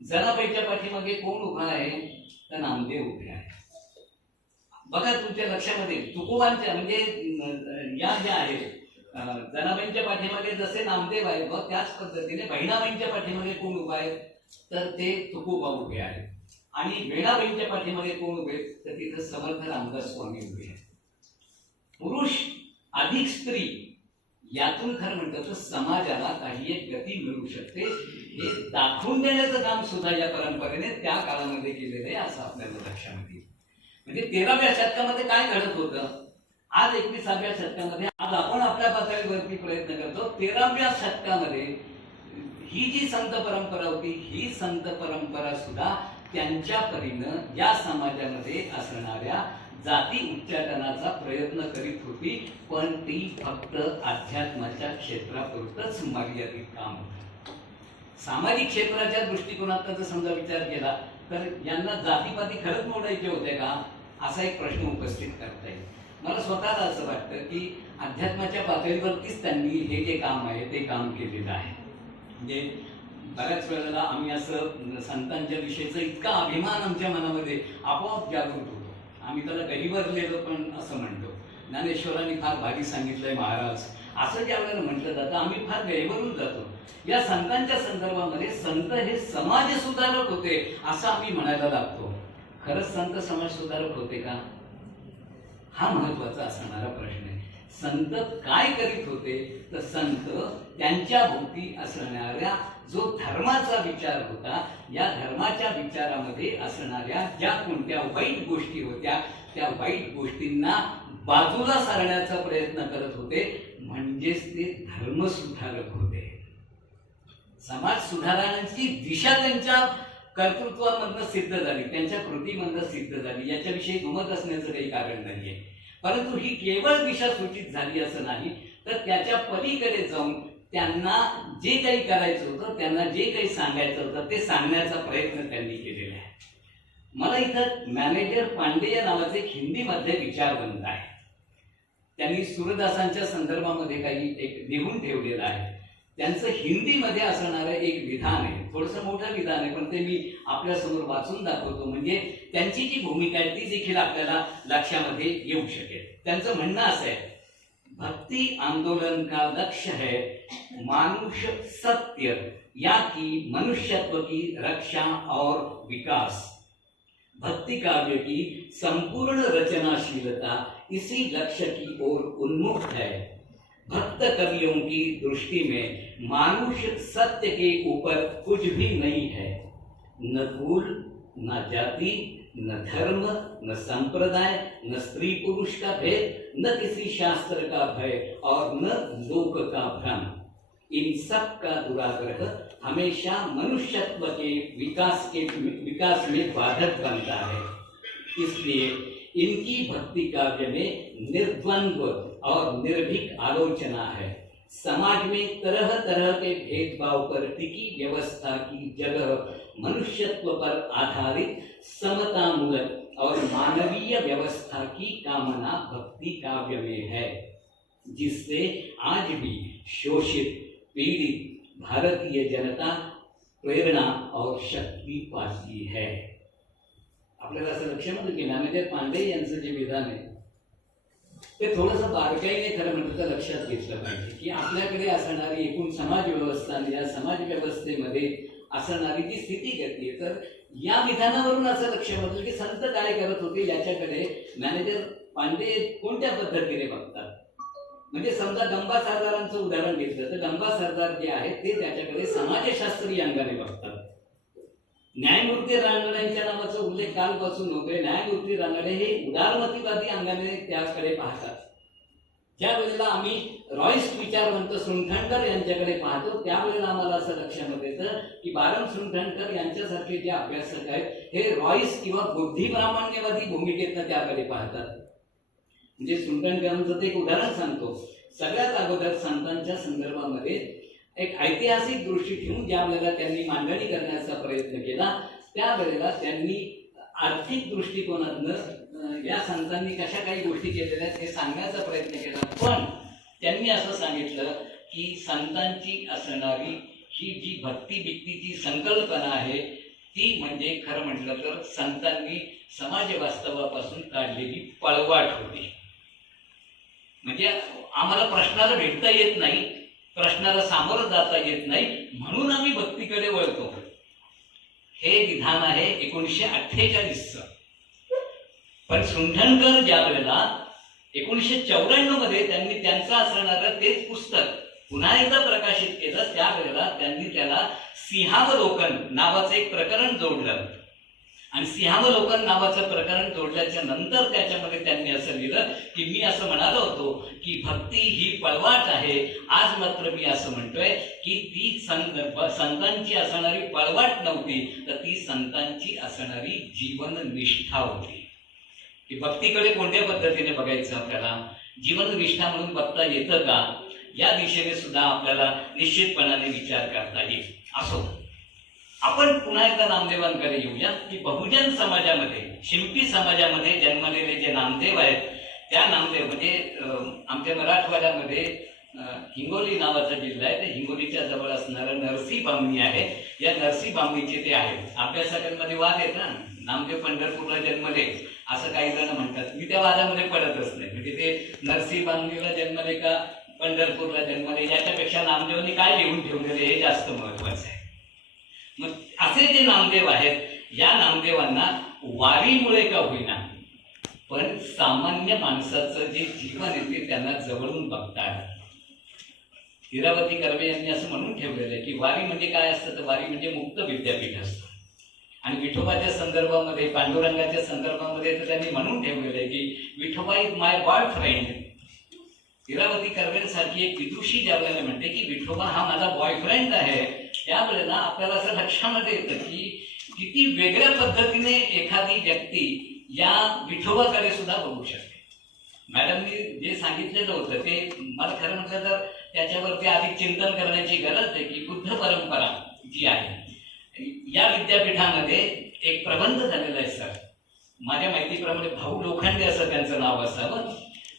जनाबाईच्या पाठीमागे कोण उभा आहे तर नामदेव उभे आहे. बघा तुमच्या लक्षामध्ये तुकोबांच्या म्हणजे या ज्या आहेत जनाबाईंच्या पाठीमागे जसे नामदेव आहे बघ त्याच पद्धतीने बहिणाबाईंच्या पाठीमागे कोण उभा आहे तर ते तुकोबा उभे आहेत. आणि वेणाबाईंच्या पाठीमागे कोण उभे तर तिथं समर्थ रामदास स्वामी उभे आहेत. पुरुष अधिक स्त्री यातून खरं म्हणतं तर समाजाला काही एक गती मिळू शकते हे दाखवून देण्याचं काम सुद्धा या परंपरेने त्या काळामध्ये केलेलं आहे असं आपल्याला लक्षामध्ये येईल. म्हणजे 13व्या शतकामध्ये काय घडत होतं आज 21व्या शतकामध्ये आज आपण आपल्या पातळीवरती प्रयत्न करतो. 13व्या शतकामध्ये ही जी संत परंपरा होती ही संत परंपरा सुद्धा त्यांच्या परीनं या समाजामध्ये असणाऱ्या जाती उच्चाटनाचा प्रयत्न करीत होती पण ती फक्त अध्यात्माच्या क्षेत्रापुरतच मर्यादित काम होतं. सामाजिक क्षेत्राच्या दृष्टिकोनातून जर समजा विचार केला तर यांना जातीपाती खरंच मोडायचे होते का असा एक प्रश्न उपस्थित करता येईल. मला स्वतःला असं वाटतं की अध्यात्माच्या पातळीवरतीच त्यांनी हे जे काम आहे ते काम केलेलं आहे. म्हणजे बऱ्याच वेळेला आम्ही असं संतांच्या विषयीचा इतका अभिमान आमच्या मनामध्ये आपोआप जागृत होतो. आम्ही त्याला गहिवरलेलो पण असं म्हणतो. ज्ञानेश्वरांनी फार भारी सांगितलंय महाराज असं ज्या वेळेला म्हटलं जातं आम्ही फार गहिवरून जातो. या संतांच्या संदर्भामध्ये संत हे समाज सुधारक होते असं आम्ही म्हणायला लागतो. खरंच संत समाज सुधारक होते का हा महत्वाचा असणारा प्रश्न आहे. संत काय करीत होते तर संत त्यांच्या भोवती असणाऱ्या जो धर्माचा विचार होता या धर्माच्या विचारामध्ये असणाऱ्या ज्या कोणत्या वाईट गोष्टी होत्या त्या वाईट गोष्टींना बाजूला सारण्याचा प्रयत्न करत होते. म्हणजेच ते धर्म सुधारक होते. समाज सुधारण्याची दिशा त्यांच्या कर्तृत्वामधनं सिद्ध झाली, त्यांच्या कृतीमधनं सिद्ध झाली. याच्याविषयी दुमत असण्याचं काही कारण नाहीये. परंतु ही केवळ दिशा सूचित झाली असं नाही तर त्याच्या पलीकडे जाऊन त्यांना जे काही करायचं होतं त्यांना जे काही सांगायचं होतं ते सांगण्याचा प्रयत्न त्यांनी केलेला आहे. मला इथं मॅनेजर पांडे या नावाचे एक हिंदीमध्ये विचारवंत आहे. त्यांनी सूरदासांच्या संदर्भामध्ये काही एक लिहून ठेवलेलं आहे. त्यांचं हिंदीमध्ये असणारं एक विधान आहे. थोडंसं मोठं विधान आहे पण ते मी आपल्या समोर वाचून दाखवतो म्हणजे त्यांची जी भूमिका आहे ती देखील आपल्याला लक्षामध्ये येऊ शकेल. त्यांचं म्हणणं असं आहे भक्ति आंदोलन का लक्ष्य है मानुष सत्य या की मनुष्यत्व की रक्षा और विकास. भक्ति काव्य की संपूर्ण रचनाशीलता इसी लक्ष्य की ओर उन्मुख है. भक्त कवियों की दृष्टि में मानुष सत्य के ऊपर कुछ भी नहीं है. न कुल न जाति न धर्म न संप्रदाय न स्त्री पुरुष का भेद न किसी शास्त्र का भय और न लोक का भ्रम. इन सब का दुराग्रह हमेशा मनुष्यत्व के विकास में बाधक बनता है. इसलिए इनकी भक्ति काव्य में निर्द्वंद्व और निर्भीक आलोचना है. समाज में तरह तरह के भेदभाव पर टिकी व्यवस्था की जगह मनुष्यत्व पर आधारित समतामूलक और मानवीय व्यवस्था की कामना भक्ति काव्य में है, जिससे आज भी शोषित पीड़ित भारतीय जनता प्रेरणा और शक्ती पाती है. आपल्याला असं लक्षात येतं की ज्ञानदेव पांडे यांचं जे विधान आहे ते थोडंसं बारकाईने खरं म्हणतं तर लक्षात घेतलं पाहिजे की आपल्याकडे असणारी एकूण समाज व्यवस्था आणि या समाज व्यवस्थेमध्ये असणारी जी स्थितीगती आहे, तर या विधानावरून असं लक्षात येतं की संत काय करत होते याच्याकडे मॅनेजर पांडे कोणत्या पद्धतीने बघतात. म्हणजे समजा गंबा सरदारांचं उदाहरण घेतलं तर गंबा सरदार जे आहेत ते त्याच्याकडे समाजशास्त्रीय अंगाने बघतात. न्यायमूर्ती रानडेंच्या नावाचा उल्लेख कालपासून होतोय. न्यायमूर्ती रानडे हे उदारमतीवादी अंगाने त्याकडे पाहतात. ज्या वेळेला आम्ही रॉयस विचारवंत सुंठणकर यांच्याकडे पाहतो त्यावेळेला आम्हाला असं लक्षात येतं की बारम सुंठणकर यांच्यासारखे जे अभ्यासक आहेत हे रॉयस किंवा बुद्धिप्रामाण्यवादी भूमिकेतनं त्याकडे पाहतात. म्हणजे सुंठणकरांचं ते एक उदाहरण सांगतो. सगळ्यात अगोदर संतांच्या संदर्भामध्ये एक ऐतिहासिक दृष्टी ठेवून ज्या वेळेला त्यांनी मांडणी करण्याचा प्रयत्न केला त्यावेळेला त्यांनी आर्थिक दृष्टिकोनातनं या संतांनी कशा काही गोष्टी केलेल्या आहेत हे सांगण्याचा प्रयत्न केला. पण त्यांनी असं सांगितलं की संतांची असणारी ही जी भक्ती बिक्तीची संकल्पना आहे ती म्हणजे खरं म्हटलं तर संतांनी समाज वास्तवापासून काढलेली पळवाट होती. म्हणजे आम्हाला प्रश्नाला भेटता येत नाही, प्रश्नाला सामोरं जाता येत नाही म्हणून आम्ही भक्तीकडे वळतो. हे विधान आहे 1948चं. पण सुंठणकर ज्या वेळेला 1994 मध्ये त्यांनी त्यांचं असणारं तेच पुस्तक पुन्हा एकदा प्रकाशित केलं त्यावेळेला त्यांनी त्याला सिंहावलोकन नावाचं एक प्रकरण जोडलं. आणि सिंहावलोकन नावाचं प्रकरण जोडल्याच्या नंतर त्याच्यामध्ये त्यांनी असं लिहिलं की मी असं म्हणालो होतो की भक्ती ही पळवाट आहे. आज मात्र मी असं म्हणतोय की ती संतांची असणारी पळवाट नव्हती तर ती संतांची असणारी जीवन निष्ठा होती. की भक्तीकडे कोणत्या पद्धतीने बघायचं आपल्याला, जीवन निष्ठा म्हणून बघता येतं का, या दिशेने सुद्धा आपल्याला निश्चितपणाने विचार करता येईल. असो, आपण पुन्हा एकदा नामदेवांकडे येऊया की बहुजन समाजामध्ये शिंपी समाजामध्ये जन्मलेले जे नामदेव आहेत त्या नामदेव म्हणजे आमच्या मराठवाड्यामध्ये हिंगोली नावाचा जिल्हा आहे, ते हिंगोलीच्या जवळ असणारं नरसी बामणी आहे. या नरसी बामणीचे ते आहेत. अभ्यासकांमध्ये वाद आहेत ना, नामदेव पंढरपूरला जन्मले असं काही जण म्हणतात. मी त्या वादामध्ये पडतच नाही. म्हणजे ते नरसी बामणीला जन्मले का पंढरपूरला जन्मले याच्यापेक्षा नामदेवांनी काय लिहून ठेवलेले हे जास्त महत्वाचं आहे. मग असे जे नामदेव आहेत या नामदेवांना वारीमुळे का होईना पण सामान्य माणसाचं जे जीवन आहे ते त्यांना जवळून बघतात. हिरावती कर्वे यांनी असं म्हणून ठेवलेलं आहे की वारी म्हणजे काय असतं, तर वारी म्हणजे मुक्त विद्यापीठ असतं. आणि विठोबाच्या संदर्भामध्ये पांडुरंगाच्या संदर्भामध्ये तर त्यांनी म्हणून ठेवलेलं आहे की विठोबा इज माय बॉयफ्रेंड. हिरावती कर्वेंसारखी एक विदुषी ज्या वेळेला म्हणते की विठोबा हा माझा बॉयफ्रेंड आहे त्यावेळेला आपल्याला असं लक्षामध्ये येतं की किती वेगळ्या पद्धतीने एखादी व्यक्ती या विठोबाकडे सुद्धा बघू शकते. मॅडमनी जे सांगितलेलं होतं ते मला खरं म्हटलं तर त्याच्यावरती अधिक चिंतन करण्याची गरज आहे की बुद्ध परंपरा जी आहे या विद्यापीठामध्ये एक प्रबंध झालेला आहे सर. माझ्या माहितीप्रमाणे भाऊ लोखंडे असं त्यांचं नाव असावं.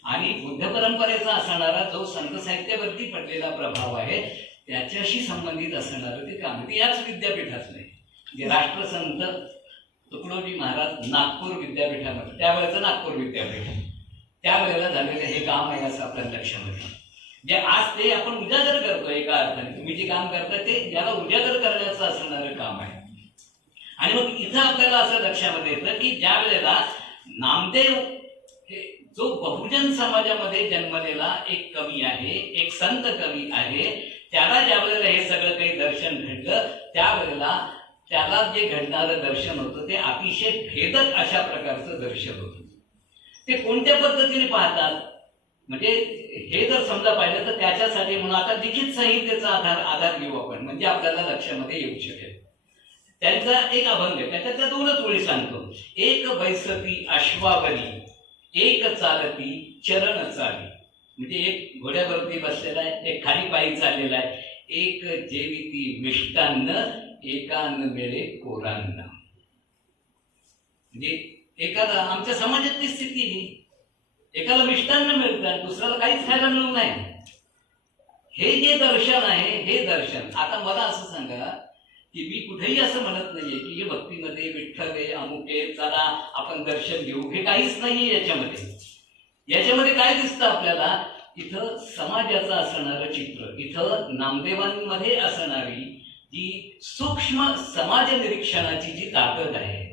आणि बुद्ध परंपरेचा असणारा जो संत साहित्यावरती पडलेला प्रभाव आहे त्याच्याशी संबंधित असणारं ते काम ते याच विद्यापीठातलं आहे. जे राष्ट्रसंत तुकडोजी महाराज नागपूर विद्यापीठामध्ये त्यावेळेचं नागपूर विद्यापीठ त्यावेळेला झालेलं हे काम आहे असं आपल्या लक्षामध्ये. जे आज ते आपण उजागर करतो एका अर्थाने, तुम्ही जे काम करताय ते ज्याला उजागर करण्याचं असणारं काम आहे. आणि मग इथं आपल्याला असं लक्षामध्ये येतं की ज्या वेळेला नामदेव हे जो बहुजन समाजामध्ये जन्मलेला एक कवी आहे, एक संत कवी आहे, त्याला ज्या वेळेला हे सगळं काही दर्शन घडलं त्यावेळेला त्याला जे घडणारं दर्शन होतं ते अतिशय भेदक अशा प्रकारचं दर्शन होतं. ते कोणत्या पद्धतीने पाहतात म्हणजे हे जर समजा पाहिलं तर त्याच्यासाठी म्हणून आता लिखित संहितेचा आधार घेऊ आपण म्हणजे आपल्याला लक्षामध्ये येऊ शकेल. त्यांचा एक अभंग आहे त्याच्यातल्या 2च ओळी सांगतो. एक बैसती अश्वावरी एक चालती चरण चाली. म्हणजे एक घोड्यावरती बसलेला आहे, एक खाली पायी चाललेला आहे. एक जेविती मिष्टान्न एकान मिळे कोरांना. म्हणजे एकाला आमच्या समाजातली स्थिती ही, एकाला मिष्टान्न मिळतात, दुसऱ्याला काहीच खायला मिळू नाही. हे जे दर्शन आहे हे दर्शन. आता मला असं सांगा की मी कुठेही असं म्हणत नाहीये की हे भक्तीमध्ये विठ्ठल आहे, अमुक आहे, चला आपण दर्शन घेऊ, हे काहीच नाहीये याच्यामध्ये. याच्यामध्ये काय दिसतं आपल्याला? इथं समाजाचं असणारं चित्र, इथं नामदेवांमध्ये असणारी जी सूक्ष्म समाज निरीक्षणाची जी ताकद आहे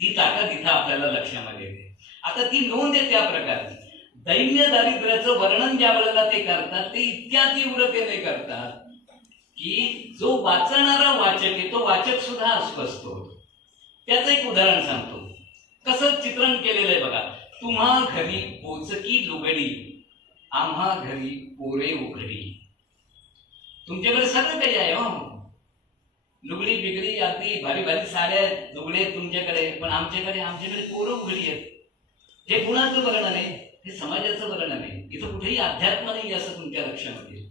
ती ताकद इथं आपल्याला लक्षामध्ये येते. आता ती नोंद आहे त्या प्रकारची. दैन्य दारिद्र्याचं वर्णन ज्या वेळेला ते करतात ते इतक्या तीव्रतेने करतात की जो वाचणारा वाचक आहे तो वाचक सुद्धा अस्वस्थ होतो. त्याचं एक उदाहरण सांगतो. कसं चित्रण केलेलं आहे बघा. तुम्हा घरी पोचकी लुगडी, आम्हा घरी पोरे उघडी. तुमच्याकडे सगळं काही आहे हो, लुगडी बिगडी अगदी भारी भारी साड्या लुगडे तुमच्याकडे, पण आमच्याकडे पोरं उघडी आहेत. हे कुणाचं वर्णन आहे? हे समाजाचं वर्णन आहे. इथं कुठेही अध्यात्म नाही असं तुमच्या लक्षामध्ये.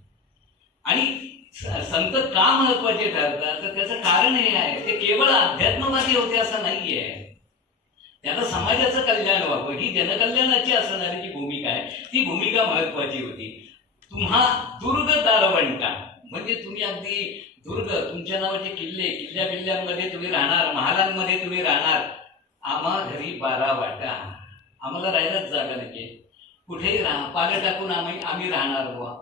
आणि संत का महत्वाचे ठरतात तर त्याचं कारण हे आहे, ते केवळ अध्यात्मवादी होते असं नाहीये. त्याला समाजाचं कल्याण व्हावं ही जनकल्याणाची असणारी जी भूमिका आहे ती भूमिका महत्वाची होती. तुम्हा दुर्ग दारवंटा म्हणजे तुम्ही अगदी दुर्ग, तुमच्या नावाचे किल्ले, किल्ल्यांमध्ये तुम्ही राहणार, महालांमध्ये तुम्ही राहणार. आम्हा घरी 12 वाटा, आम्हाला राहायलाच जागा नाहीये, कुठेही राहा, पालं टाकून आम्ही राहणार बुवा.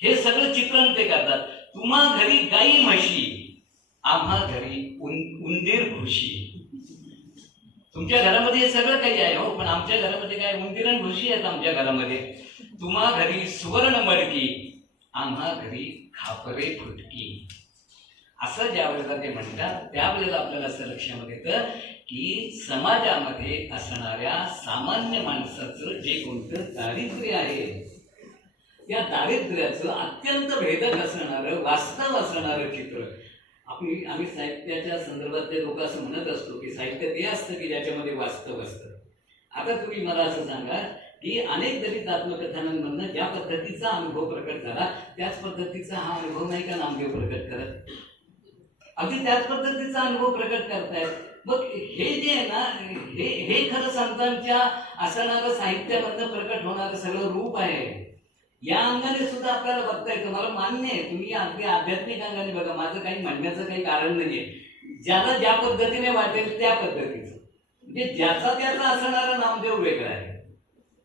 हे सगळं चित्रण ते करतात. तुम्हा घरी गाई म्हशी, आम्हा घरी उंदीर घुशी. तुमच्या घरामध्ये हे सगळं काही आहे हो, पण आमच्या घरामध्ये काय उंदीर आणि घुशी आहेत आमच्या घरामध्ये. तुम्हा घरी सुवर्ण मडकी, आम्हा घरी खापरे फुटकी. असं ज्या वेळेला ते म्हणतात त्यावेळेला आपल्याला असं लक्षामध्ये येतं की समाजामध्ये असणाऱ्या सामान्य माणसाचं जे कोणतं दारिद्र्य आहे या दारिद्र्याचं अत्यंत भेदक असणारं, वास्तव असणारं चित्र. आम्ही साहित्याच्या संदर्भात ते लोक असं म्हणत असतो की साहित्य ते असतं की ज्याच्यामध्ये वास्तव असतं. आता तुम्ही मला असं सांगा की अनेक दलित आत्मकथनांमधनं ज्या पद्धतीचा अनुभव प्रकट झाला त्याच पद्धतीचा हा अनुभव नाही का नामदेव प्रकट करत? अगदी त्याच पद्धतीचा अनुभव प्रकट करतायत. मग हे जे आहे ना, हे खरं संतांच्या असणारं साहित्यामधनं प्रकट होणारं सगळं रूप आहे. या अंगाने सुद्धा आपल्याला बघता येतं. मला मान्य आहे तुम्ही अगदी आध्यात्मिक अंगाने बघा, माझं काही म्हणण्याचं काही कारण नाहीये. ज्याला ज्या पद्धतीने वाटेल त्या पद्धतीचं, म्हणजे ज्याचा त्याचा असणारा नामदेव वेगळा आहे.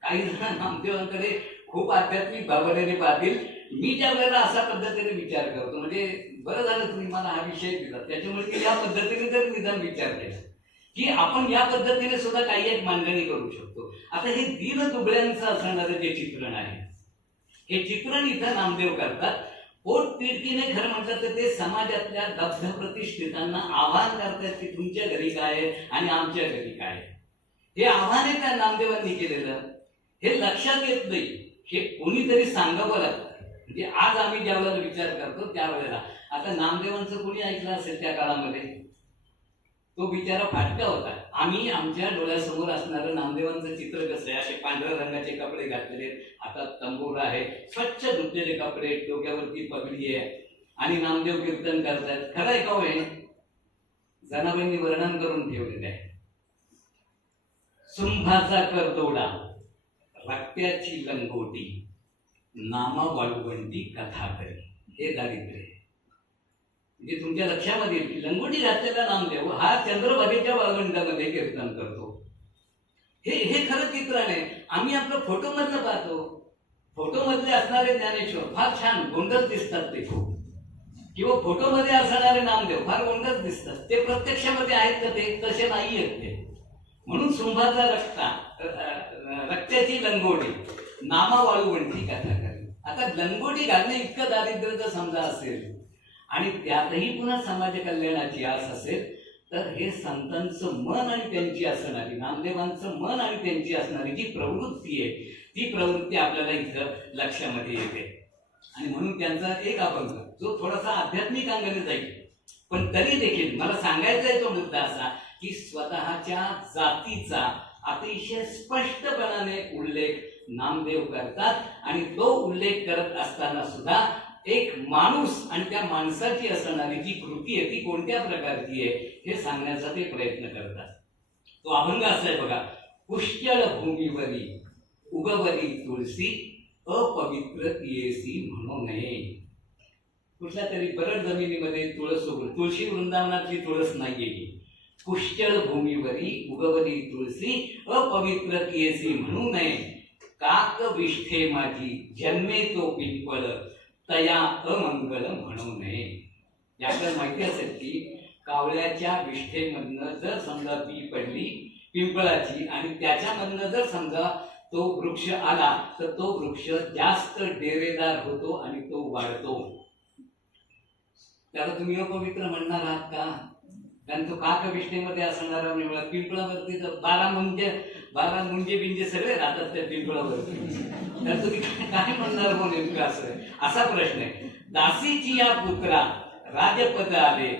काही जण नामदेवांकडे खूप आध्यात्मिक भावनेने पाहतील. मी ज्या वेळेला अशा पद्धतीने विचार करतो, म्हणजे बरं झालं तुम्ही मला हा विषय दिला, त्याच्यामुळे मी या पद्धतीने जर निदान विचार केला की आपण या पद्धतीने सुद्धा काही एक मांडणी करू शकतो. आता हे दीन दुबळ्यांचं असणारं जे चित्रण आहे हे चित्रण इथं नामदेव करतात. पोट तिडकीने खरं म्हणतात तर ते समाजातल्या दग्ध प्रतिष्ठितांना आव्हान करतात की तुमच्या घरी काय आहे आणि आमच्या घरी काय आहे. हे आव्हान त्या नामदेवांनी केलेलं हे लक्षात येत नाही. हे कोणीतरी सांगावं लागतं. म्हणजे आज आम्ही ज्या वेळेला विचार करतो त्यावेळेला आता नामदेवांचं कोणी ऐकलं असेल त्या काळामध्ये, तो बिचारा फाटका होता. आम्ही आमच्या डोळ्यासमोर असणारं नामदेवांचं चित्र कसं आहे, असे पांढऱ्या रंगाचे कपडे घातलेले, हातात तंबोरा आहे, स्वच्छ धुतलेले कपडे, डोक्यावरती पगडी आहे आणि नामदेव कीर्तन करतात. खरं आहे का हो? हे जनाबाईंनी वर्णन करून ठेवलेलं आहे. सुंभाचा करदोडा, रक्त्याची लंगोटी, नामा वाळवंटी कथा करी. हे दारिद्र्य आहे. म्हणजे तुमच्या लक्षामध्ये येईल की लंगोटी घातलेला नामदेव हा चंद्रभागेच्या वाळवंटामध्ये कीर्तन करतो. हे खरं चित्रण आहे. आम्ही आपलं फोटो मधलं पाहतो, फोटो मधले असणारे ज्ञानेश्वर फार छान गोंडस दिसतात ते खूप, किंवा फोटो मध्ये असणारे नामदेव फार गोंडस दिसतात. ते प्रत्यक्षामध्ये आहेत का? ते तसे नाही आहेत ते. म्हणून सुंभाचा रक्त्याची लंगोटी, नामा वाळवंटी कथा करी. आता लंगोटी घालणे इतकं दारिद्र्य समजा असेल आणि त्यातही पुन्हा समाज कल्याणाची आस असेल तर हे संतांचं मन आणि त्यांची असणारी, नामदेवांचं मन आणि त्यांची असणारी जी प्रवृत्ती आहे ती प्रवृत्ती आपल्याला इथं लक्षामध्ये येते. आणि म्हणून त्यांचा एक अभंग जो थोडासा आध्यात्मिक अंगाने जाईल, पण तरी देखील मला सांगायचा आहे तो मुद्दा असा की स्वतःच्या जातीचा अतिशय स्पष्टपणाने उल्लेख नामदेव करतात. आणि तो उल्लेख करत असताना सुद्धा एक माणूस आणि त्या माणसाची असणारी जी कृती आहे ती कोणत्या प्रकारची आहे हे सांगण्याचा ते प्रयत्न करतात. तो अभंग असा आहे बघा, पुष्कळ भूमीवरी उगवली तुळसी अपवित्र येसी म्हणू नये. कुठल्या तरी बरड जमिनीमध्ये तुळस उगवली, तुळशी वृंदावनातली तुळस नाहीये. पुष्कळ भूमीवरी उगवली तुळसी अपवित्र येसी म्हणू नये. काक विष्ठे माझी जन्मे तो पिंपळ तया अमंगल म्हणू नये. याकडे माहिती असेल की कावळ्याच्या विष्ठेमधनं जर समजा बी पडली पिंपळाची आणि त्याच्यामधनं जर समजा तो वृक्ष आला तर तो वृक्ष जास्त डेरेदार होतो आणि तो वाढतो. त्याला तुम्ही अपवित्र म्हणणार आहात का? कारण तो काकविष्ठेमध्ये असणारा पिंपळावरती तर 12 मुंजे बिंजे सगळे राहतात त्या पिंपळावरती. तर तुम्ही काय म्हणणार हो नेमकं असं? असा प्रश्न आहे. दासीची या पुत्रा राजपद आले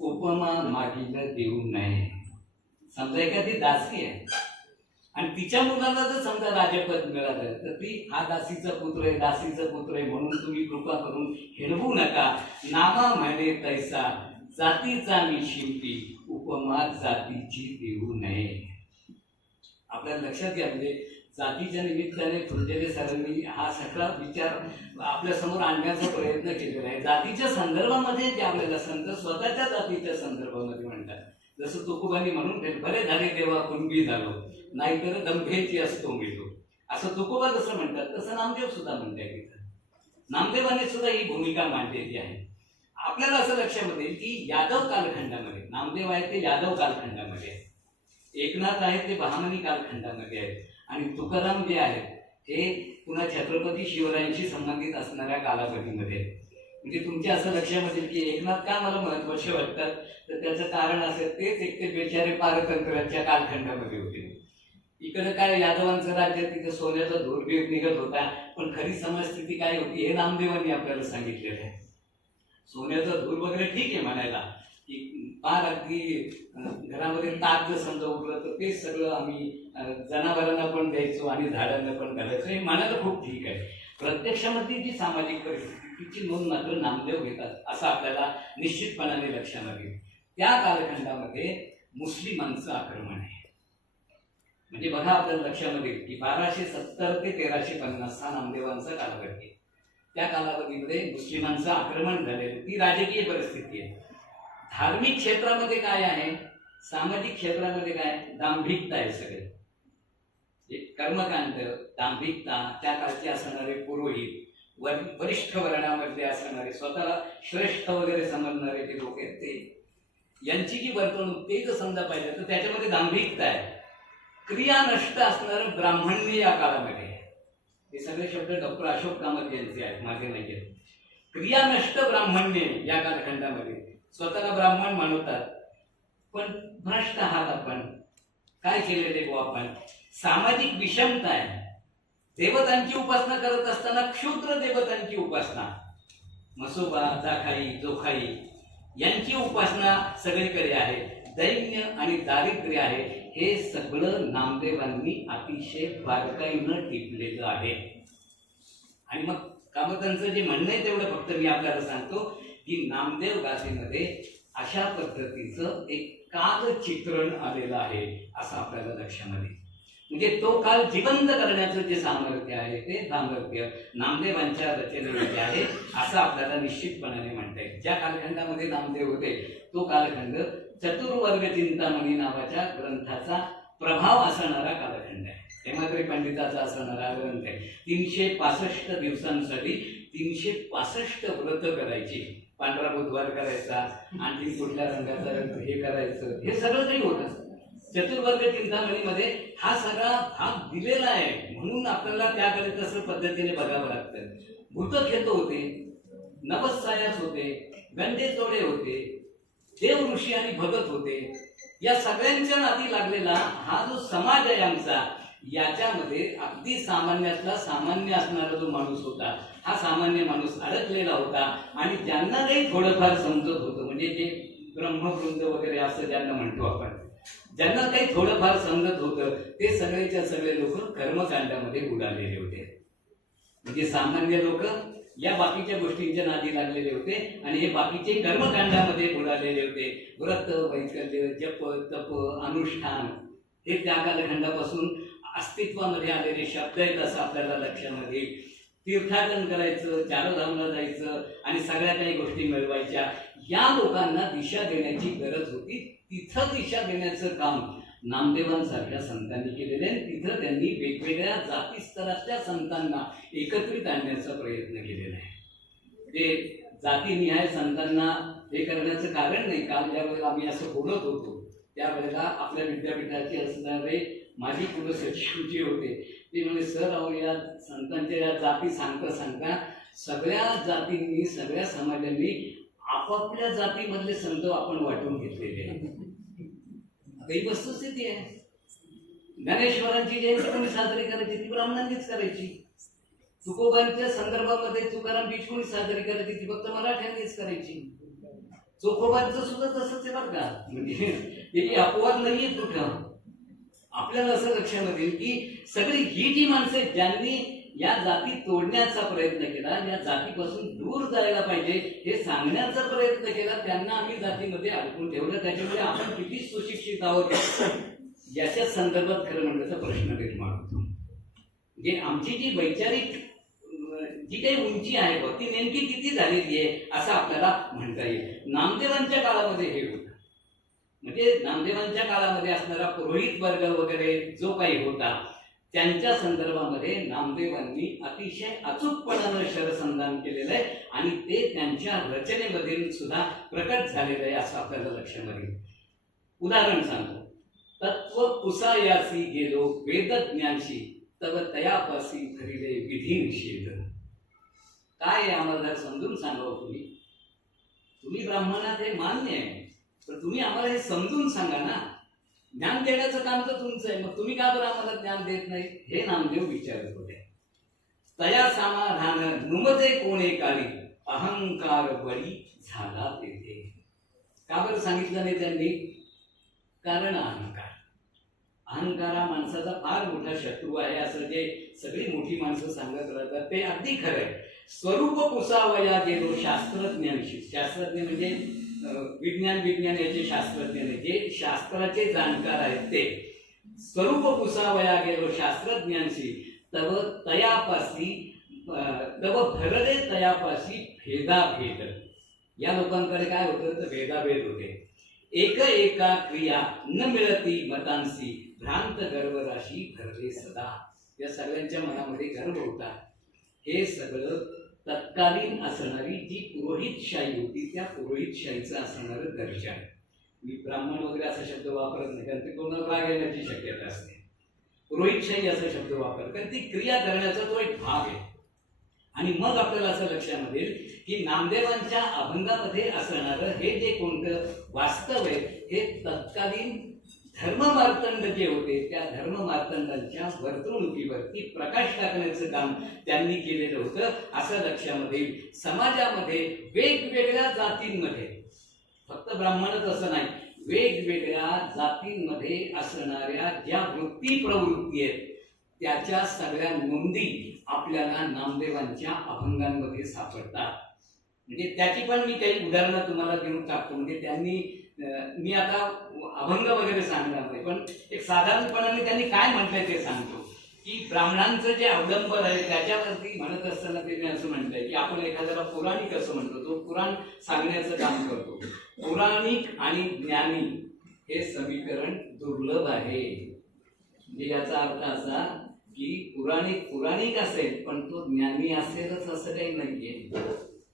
उपमा मागील देऊ नये. समजा एखादी दासी आहे आणि तिच्या मुलाला जर समजा राजपद मिळालं तर ती हा दासीचा पुत्र आहे, दासीचा पुत्र आहे म्हणून तुम्ही कृपा करून हेरवू नका. नामा म्हणे तैसा जातीचा मी शिंपी उपमा जातीची देऊ नये. आपल्याला लक्षात घ्या, म्हणजे जातीच्या निमित्ताने फुलझेले सरांनी हा सगळा विचार आपल्या समोर आणण्याचा प्रयत्न केलेला आहे. जातीच्या संदर्भामध्ये ते आपल्याला संत स्वतःच्या जातीच्या संदर्भामध्ये म्हणतात. जसं तुकोबांनी म्हणून बरे झाले देवा कुणबी झालो नाहीतर दंभेची असतो मिळतो, असं तुकोबा जसं म्हणतात तसं नामदेव सुद्धा म्हणतात. तिथं नामदेवाने सुद्धा ही भूमिका मांडलेली आहे. आपल्याला असं लक्षामध्ये येईल की यादव कालखंडामध्ये नामदेव आहे ते यादव कालखंडामध्ये आहे, एकनाथ आहे ते बहामनी कालखंडामध्ये आहेत आणि तुकाराम जे आहेत हे पुन्हा छत्रपती शिवरायांशी संबंधित असणाऱ्या कालावधीमध्ये आहेत. म्हणजे तुमच्या असं लक्षामध्ये की एकनाथ का मला महत्वाचे वाटतात तर त्याचं कारण असं तेच एक ते बेचारे पारतंत्र्याच्या कालखंडामध्ये होते. इकडे काय यादवांचं राज्य तिथे सोन्याचा धूरबीर निघत होता, पण खरी समस्थिती काय होती हे नामदेवांनी आपल्याला सांगितलेलं आहे. सोन्याचा धूर वगैरे ठीक आहे म्हणायला की फार अगदी घरामध्ये ताक जर समजा उरलं तर ते सगळं आम्ही जनावरांना पण द्यायचो आणि झाडांना पण घालायचो हे म्हणायला खूप ठीक आहे. प्रत्यक्षामध्ये जी सामाजिक परिस्थिती तिची नोंद मात्र नामदेव घेतात असं आपल्याला निश्चितपणाने लक्षात येईल. त्या कालखंडामध्ये मुस्लिमांचं आक्रमण आहे. म्हणजे बघा आपल्याला लक्षामध्ये की 1270 ते 1350 हा नामदेवांचा कालावधी आहे. त्या कालावधीमध्ये मुस्लिमांचं आक्रमण झालेलं ती राजकीय परिस्थिती आहे. धार्मिक क्षेत्रामध्ये काय आहे, सामाजिक क्षेत्रामध्ये काय, दांभिकता आहे. सगळे कर्मकांड, दांभिकता, त्या काळचे असणारे पुरोहित, वरिष्ठ वर्णामध्ये असणारे स्वतःला श्रेष्ठ वगैरे समजणारे जे लोक आहेत ते यांची जी वर्तणूक ते जर समजा पाहिजे तर त्याच्यामध्ये दांभिकता आहे. क्रिया नष्ट असणारं ब्राह्मण्य या काळामध्ये हे सगळे शब्द डॉक्टर अशोक कामत यांचे आहेत, माझे नाही आहेत. क्रिया नष्ट ब्राह्मण्य या कालखंडामध्ये स्वतःला ब्राह्मण मानवतात पण भ्रष्ट आहात आपण. काय केलेले गो आपण? सामाजिक विषमता आहे. देवतांची उपासना करत असताना क्षुद्र देवतांची उपासना, मसोबा, जाखाई, जोखाई यांची उपासना सगळीकडे आहे. दैन्य आणि दारिद्र्य आहे. हे सगळं नामदेवांनी अतिशय बारकाईनं टिपलेलं आहे. आणि मग कामतांचं जे म्हणणं आहे तेवढं फक्त मी आपल्याला सांगतो की नामदेव गाथेमध्ये अशा पद्धतीचं एक कालचित्रण आलेलं आहे असं आपल्याला लक्षामध्ये. म्हणजे तो काल जिवंत करण्याचं जे सामर्थ्य आहे ते सामर्थ्य नामदेवांच्या रचनेमध्ये आहे असं आपल्याला निश्चितपणाने म्हणता येईल. ज्या कालखंडामध्ये नामदेव होते तो कालखंड चतुर्वर्ग चिंतामणी नावाच्या ग्रंथाचा प्रभाव असणारा कालखंड आहे. हेमाद्री पंडिताचा असणारा ग्रंथ आहे. 365 दिवसांसाठी 365 व्रत करायची. पांढरा बुधवार करायचा, आणखी कुठल्या रंगाचा हे करायचं, हे सगळं काही होतं. चतुर्वर्ग चिंतामणीमध्ये हा सगळा भाग दिलेला आहे म्हणून आपल्याला त्याकडे तसं पद्धतीने बघावं लागतं. भूतखेत होते, नवसायास होते, गंडे तोडे होते, देव ऋषी आणि भगत होते. या सगळ्यांच्या नाती लागलेला हा जो समाज आहे आमचा, याच्यामध्ये अगदी सामान्यातला सामान्य असणारा जो माणूस होता हा सामान्य माणूस अडकलेला होता. आणि ज्यांना काही थोडंफार समजत होतं म्हणजे जे ब्रह्मवृंद वगैरे असं ज्यांना म्हणतो आपण, ज्यांना काही थोडंफार समजत होतं ते सगळेच्या सगळे लोक कर्मकांडामध्ये बुडालेले होते. म्हणजे सामान्य लोक या बाकीच्या गोष्टींच्या नादी लागलेले होते आणि हे बाकीचे कर्मकांडामध्ये बुडालेले होते. व्रत, वैकल्य, जप, तप, अनुष्ठान हे त्या कालखंडापासून अस्तित्वामध्ये आलेले शब्द आहेत असं आपल्याला लक्षामध्ये येईल. तीर्थाटन करायचं, चारोधामला जायचं आणि सगळ्या काही गोष्टी मिळवायच्या. या लोकांना दिशा देण्याची गरज होती. तिथं दिशा देण्याचं काम नामदेवांसारख्या संतांनी केलेले आहे. तिथं त्यांनी वेगवेगळ्या जाती स्तरातल्या संतांना एकत्रित आणण्याचा प्रयत्न केलेला आहे. ते जातीनिहाय संतांना हे करण्याचं कारण नाही. काल ज्या वेळेला आम्ही असं बोलत होतो त्यावेळेला आपल्या विद्यापीठाचे असणारे माजी कुलसचिव जे होते ते म्हणजे सर अहो या संतांच्या या जाती सांगता सगळ्या जातींनी, सगळ्या समाजांनी आपापल्या जातीमधले संत आपण वाटून घेतलेले आहेत. ही वस्तुस्थिती आहे. ज्ञानेश्वरांची जयंती कोणी साजरी करायची ती ब्राह्मणांनीच करायची. तुकोबांच्या संदर्भामध्ये तुकाराम बीज कोणी साजरी करायची ती फक्त मराठ्यांनीच करायची. चोखोबांचं सुद्धा तसंच आहे बरं का. म्हणजे त्याची अपवाद नाहीये कुठं. आपल्याला असं लक्षात येईल की सगळी ही जी माणसं आहेत ज्यांनी या जाती तोडण्याचा प्रयत्न केला, या जातीपासून दूर जायला पाहिजे हे सांगण्याचा प्रयत्न केला, त्यांना आम्ही जातीमध्ये अडकून ठेवलं. त्याच्यामुळे आपण किती सुशिक्षित आहोत याच्या संदर्भात खरं म्हणण्याचा प्रश्न निर्माण होतो. म्हणजे आमची जी वैचारिक जी काही उंची आहे ती नेमकी किती झालेली आहे असं आपल्याला म्हणता येईल. नामदेवांच्या काळामध्ये हे होतं. म्हणजे नामदेवांच्या काळामध्ये असणारा पुरोहित वर्ग वगैरे जो काही होता त्यांच्या संदर्भामध्ये नामदेवांनी अतिशय अचूकपणानं शरसंधान केलेलं आहे आणि ते त्यांच्या रचनेमध्ये सुद्धा प्रकट झालेलं आहे असं आपल्याला लक्षामध्ये येईल. उदाहरण सांगतो. तत्व कुसायासी गेलो वेदज्ञानशी तव तयापासी धरिले विधी निषेध. काय आहे आम्हाला समजून सांगावं. तुम्ही ब्राह्मणात हे मान्य आहे तर तुम्ही आम्हाला हे समजून सांगा ना. ज्ञान देण्याचं काम तर तुमचं आहे, मग तुम्ही का बरं आम्हाला ज्ञान देत नाही हे नामदेव विचारत होते. तया समाधान नुमते कोणे काळी अहंकार बळी झाला तेथे. का बरं सांगितलं नाही त्यांनी? कारण अहंकार हा माणसाचा फार मोठा शत्रू आहे असं जे सगळी मोठी माणसं सांगत राहतात ते अगदी खरं आहे. स्वरूप पुसावया गेलो शास्त्रज्ञांशी. शास्त्रज्ञ म्हणजे विज्ञान याचे शास्त्रज्ञ नाही, जे शास्त्राचे जाणकार आहेत ते. स्वरूप पुसावया गेलो शास्त्रज्ञांशी तव तयापासी तव भरले तयापासी भेदाभेद. या लोकांकडे काय होतं तर भेदाभेद होते. एका क्रिया न मिळती मतांशी भ्रांत गर्वराशी भरले सदा. या सगळ्यांच्या मनामध्ये गर्व होता. हे सगळं तत्कालीन असणारी जी पुरोहितशाही होती त्या पुरोहितशाहीचं असणारं दर्शन. मी ब्राह्मण वगैरे असा शब्द वापरत नाही कारण ते कोणाला राग येण्याची शक्यता असते. पुरोहितशाही असा शब्द वापर कारण ती क्रिया करण्याचा तो एक भाग आहे. आणि मग आपल्याला असं लक्षामध्ये येईल की नामदेवांच्या अभंगामध्ये असणारं हे जे कोणतं वास्तव आहे हे तत्कालीन धर्ममार्तंड जे होते त्या धर्ममार्तंडांच्या वर्तणुकीवरती प्रकाश टाकण्याचं काम त्यांनी केलेलं होतं असं लक्षामध्ये येईल. समाजामध्ये वेगवेगळ्या जातींमध्ये, फक्त ब्राह्मणच असं नाही, वेगवेगळ्या जातींमध्ये असणाऱ्या ज्या वृत्ती प्रवृत्ती आहेत त्याच्या सगळ्या नोंदी आपल्याला नामदेवांच्या अभंगांमध्ये सापडतात. म्हणजे त्याची पण मी काही उदाहरणं तुम्हाला देऊन टाकतो. म्हणजे त्यांनी मी आता अभंग वगैरे सांगणार नाही पण एक साधारणपणाने त्यांनी काय म्हटलंय ते सांगतो की ब्राह्मणांचं जे अवलंबन आहे त्याच्यावरती म्हणत असताना त्यांनी असं म्हटलंय की आपण एखाद्याला पौराणिक असं म्हणतो, तो पुराण सांगण्याचं काम करतो. पौराणिक आणि ज्ञानी हे समीकरण दुर्लभ आहे. म्हणजे याचा अर्थ असा की पुराणिक असेल पण तो ज्ञानी असेलच असं काही नाहीये.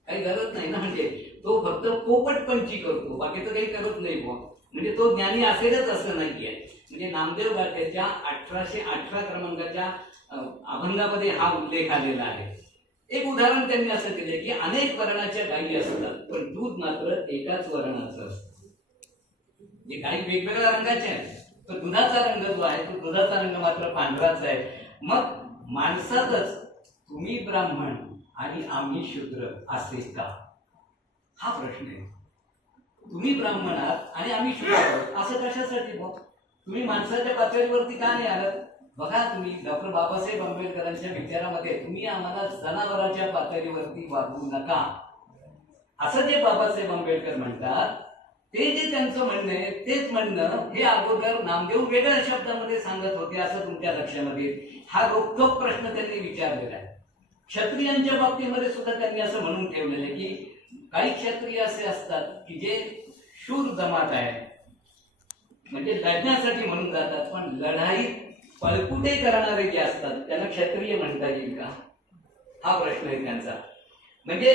काही गरज नाही ना. म्हणजे तो फक्त पोपटपंची करतो, बाकीचं काही करत नाही. म्हणजे तो ज्ञानी असेलच असं नाहीये. म्हणजे नामदेव गाथेच्या 1818 क्रमांकाच्या अभंगामध्ये हा उल्लेख आलेला आहे. एक उदाहरण त्यांनी असं दिले की अनेक वर्णाच्या गायी असतात पण दूध मात्र एकाच वर्णाचं असतं. म्हणजे गायी वेगवेगळ्या रंगाच्या आहेत पण दुधाचा रंग जो आहे तो दुधाचा रंग मात्र पांढराच आहे. मग माणसातच तुम्ही ब्राह्मण आणि आम्ही शूद्र असे का, हा प्रश्न आहे. तुम्ही ब्राह्मण आहात आणि आम्ही शूद्र आहोत असं कशासाठी? तुम्ही माणसाच्या पातळीवरती का नाही आलात? बघा, तुम्ही डॉक्टर बाबासाहेब आंबेडकरांच्या विचारामध्ये तुम्ही आम्हाला जनावरांच्या पातळीवरती वागवू नका असं जे बाबासाहेब आंबेडकर म्हणतात, ते जे त्यांचं म्हणणं आहे तेच म्हणणं हे अगोदर नामदेव वेगळ्या शब्दामध्ये सांगत होते असं तुमच्या लक्षामध्ये. हा रोखठोक प्रश्न त्यांनी विचारलेला आहे. क्षत्रियांच्या बाबतीमध्ये सुद्धा त्यांनी असं म्हणून ठेवलेलं आहे की काही क्षत्रिय असे असतात की जे शूर जमात आहे, म्हणजे लढण्यासाठी म्हणून जातात, पण लढाईत पळकुटे करणारे जे असतात त्यांना क्षत्रिय म्हणता येईल का? हा प्रश्न आहे त्यांचा. म्हणजे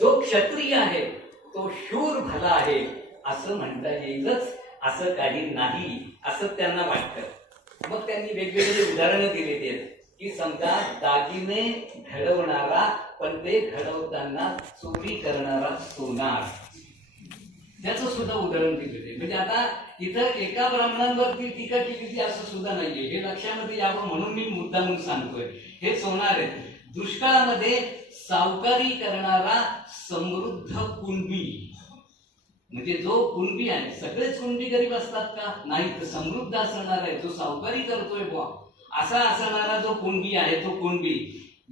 जो क्षत्रिय आहे तो शूर भला आहे असं म्हणता येईलच असं काही नाही असं त्यांना वाटतं. मग त्यांनी वेगवेगळी उदाहरणं दिलेली आहेत की समजा दागिने घडवणारा पण ते घडवताना चोरी करणारा सोनार, त्याचं सुद्धा उदाहरण दिलेलं. म्हणजे आता इथं एका ब्राह्मणांवरती टीका केली असं सुद्धा नाहीये, हे लक्षामध्ये यावं म्हणून मी मुद्दामून सांगतोय. हे सोनार आहेत. दुष्काळामध्ये सावकारी करणारा समृद्ध कुणबी, म्हणजे जो कुणबी आहे, सगळेच कुणबी गरीब असतात का? नाही, तर समृद्ध असणार आहे जो सावकारी करतोय बुवा असा असणारा जो कुणबी आहे तो कुणबी.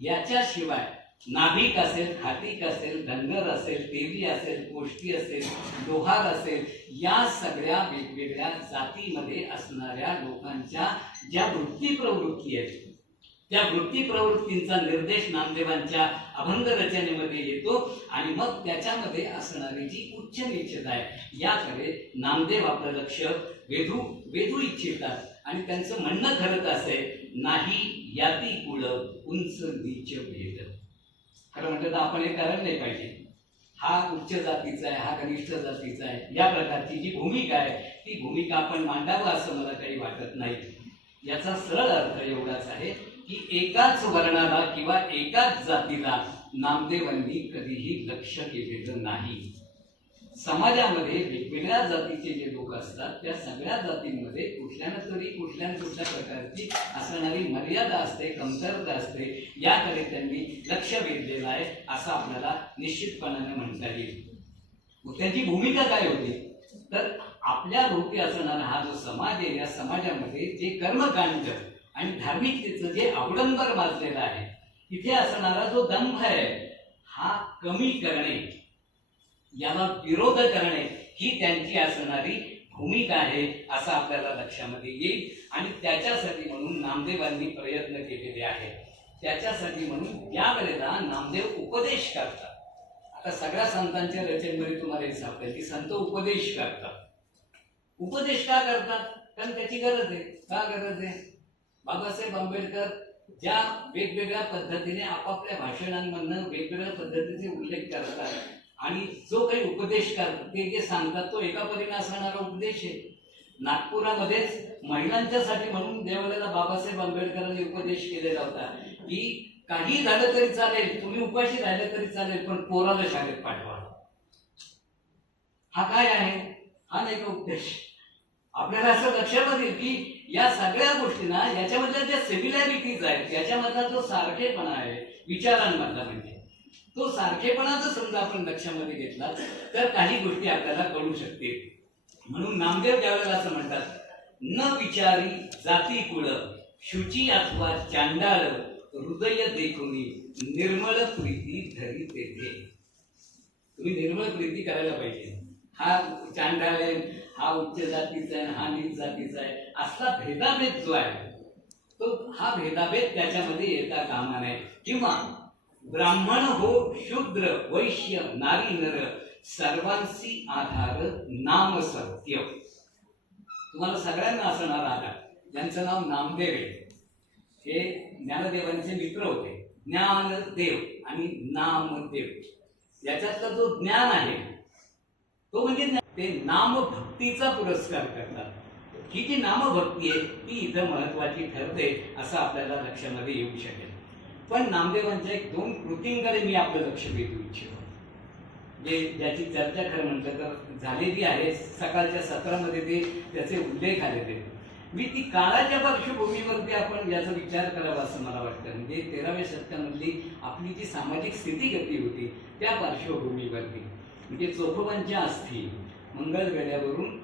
याच्याशिवाय नाभिक असेल, खाटीक असेल, धनगर असेल, तेली असेल, कोष्टी असेल, लोहार असेल, या सगळ्या वेगवेगळ्या जातीमध्ये असणाऱ्या लोकांच्या ज्या वृत्ती प्रवृत्ती आहेत त्या वृत्ती प्रवृत्तींचा निर्देश नामदेवांच्या अभंग रचनेमध्ये येतो आणि मग त्याच्यामध्ये असणारी जी उच्च नीचता आहे याकडे नामदेव आपलं लक्ष वेधू इच्छितात. आणि त्यांचं म्हणणं खरंच असे, नाही याती कुळ उंच नीच भेद. खरं म्हटलं तर आपण हे करायला नाही पाहिजे. हा उच्च जातीचा आहे, हा कनिष्ठ जातीचा आहे, या प्रकारची जी भूमिका आहे ती भूमिका आपण मांडावं असं मला काही वाटत नाही. याचा सरळ अर्थ एवढाच आहे की एकाच वर्णाला किंवा एकाच जातीला नामदेवांनी कधीही लक्ष केलेलं नाही. समाजामध्ये वेगवेगळ्या जातीचे जे लोक असतात त्या सगळ्या जातींमध्ये कुठल्या प्रकारची असणारी मर्यादा असते, कमतरता असते, याकडे त्यांनी लक्ष वेधलेलं आहे असं आपल्याला निश्चितपणाने म्हणता येईल. त्यांची भूमिका काय होती तर आपल्या भोवती असणारा हा जो समाज आहे या समाजामध्ये जे कर्मकांड आणि धार्मिकतेचं जे अवडंबर माजलेलं आहे, तिथे असणारा जो दंभ आहे हा कमी करणे, याला विरोध करणे ही त्यांची असणारी भूमिका आहे असं आपल्याला लक्षामध्ये येईल. आणि त्याच्यासाठी म्हणून नामदेवांनी प्रयत्न केलेले आहेत. त्याच्यासाठी म्हणून या वेळेला नामदेव उपदेश करतात. आता सगळ्या संतांच्या रचनेमध्ये तुम्हाला हे सापडेल की संत उपदेश करतात. उपदेश का करतात? कारण त्याची गरज आहे. का गरज आहे? बाबासाहेब आंबेडकर ज्या वेगवेगळ्या पद्धतीने आपापल्या भाषणांमधनं वेगवेगळ्या पद्धतीचे उल्लेख करतात आणि जो काही उपदेश करतात ते जे सांगतात तो एका परीने असणारा उपदेश आहे. नागपुरामध्येच महिलांच्यासाठी म्हणून ज्यावेळेला बाबासाहेब आंबेडकरांनी उपदेश केलेला होता की काही झालं तरी चालेल, तुम्ही उपाशी राहिले तरी चालेल, पण पोराला शाळेत पाठवा. हा काय आहे? हा नाही का उपदेश? आपल्याला असं लक्षात येईल की या सगळ्या गोष्टींना याच्यामधल्या ज्या सिमिलॅरिटीज आहेत याच्यामधला जो सारखेपणा आहे विचारांमधला, म्हणजे तो सारखेपणा जर समजा आपण लक्षामध्ये घेतला तर काही गोष्टी आपल्याला कळू शकतील. म्हणून नामदेव त्यावेळेला असं म्हणतात, न विचारी जाती कुळ शुची अथवा चांडाळ हृदय देखुनी निर्मळ प्रीती धरी तेथे. तुम्ही निर्मळ प्रीती करायला पाहिजे. हा चांडाळ आहे, हा उच्च जातीचा आहे, हा नीच जातीचा आहे, असला भेदाभेद जो आहे तो हा भेदाभेद त्याच्यामध्ये येता कामा नये. किंवा ब्राह्मण हो शूद्र वैश्य नारी नर सर्वांशी आधार नाम सत्य. तुम्हाला सगळ्यांना असणार आधार, ज्यांचं नाव नामदेव आहे, हे ज्ञानदेवांचे मित्र होते. ज्ञानदेव आणि नामदेव याच्यातला जो ज्ञान आहे तो म्हणजे ते नामभक्तीचा पुरस्कार करतात. ही जी नामभक्ती आहे ती इथं महत्वाची ठरते असं आपल्याला लक्षामध्ये येऊ शकेल. पण नामदेवांच्या एक दोन कृतींकडे मी आपलं लक्ष वेधू इच्छितो, ज्याची चर्चा खरं म्हटलं तर झालेली आहे. सकाळच्या सत्रामध्ये ते त्याचे उल्लेख आलेले. मी ती काळाच्या पार्श्वभूमीवरती आपण याचा विचार करावा असं मला वाटतं. म्हणजे 13व्या शतकामधली आपली जी सामाजिक स्थितीगती होती त्या पार्श्वभूमीवरती, म्हणजे चोखोबांच्या अस्थी मंगळवेढ्यावरून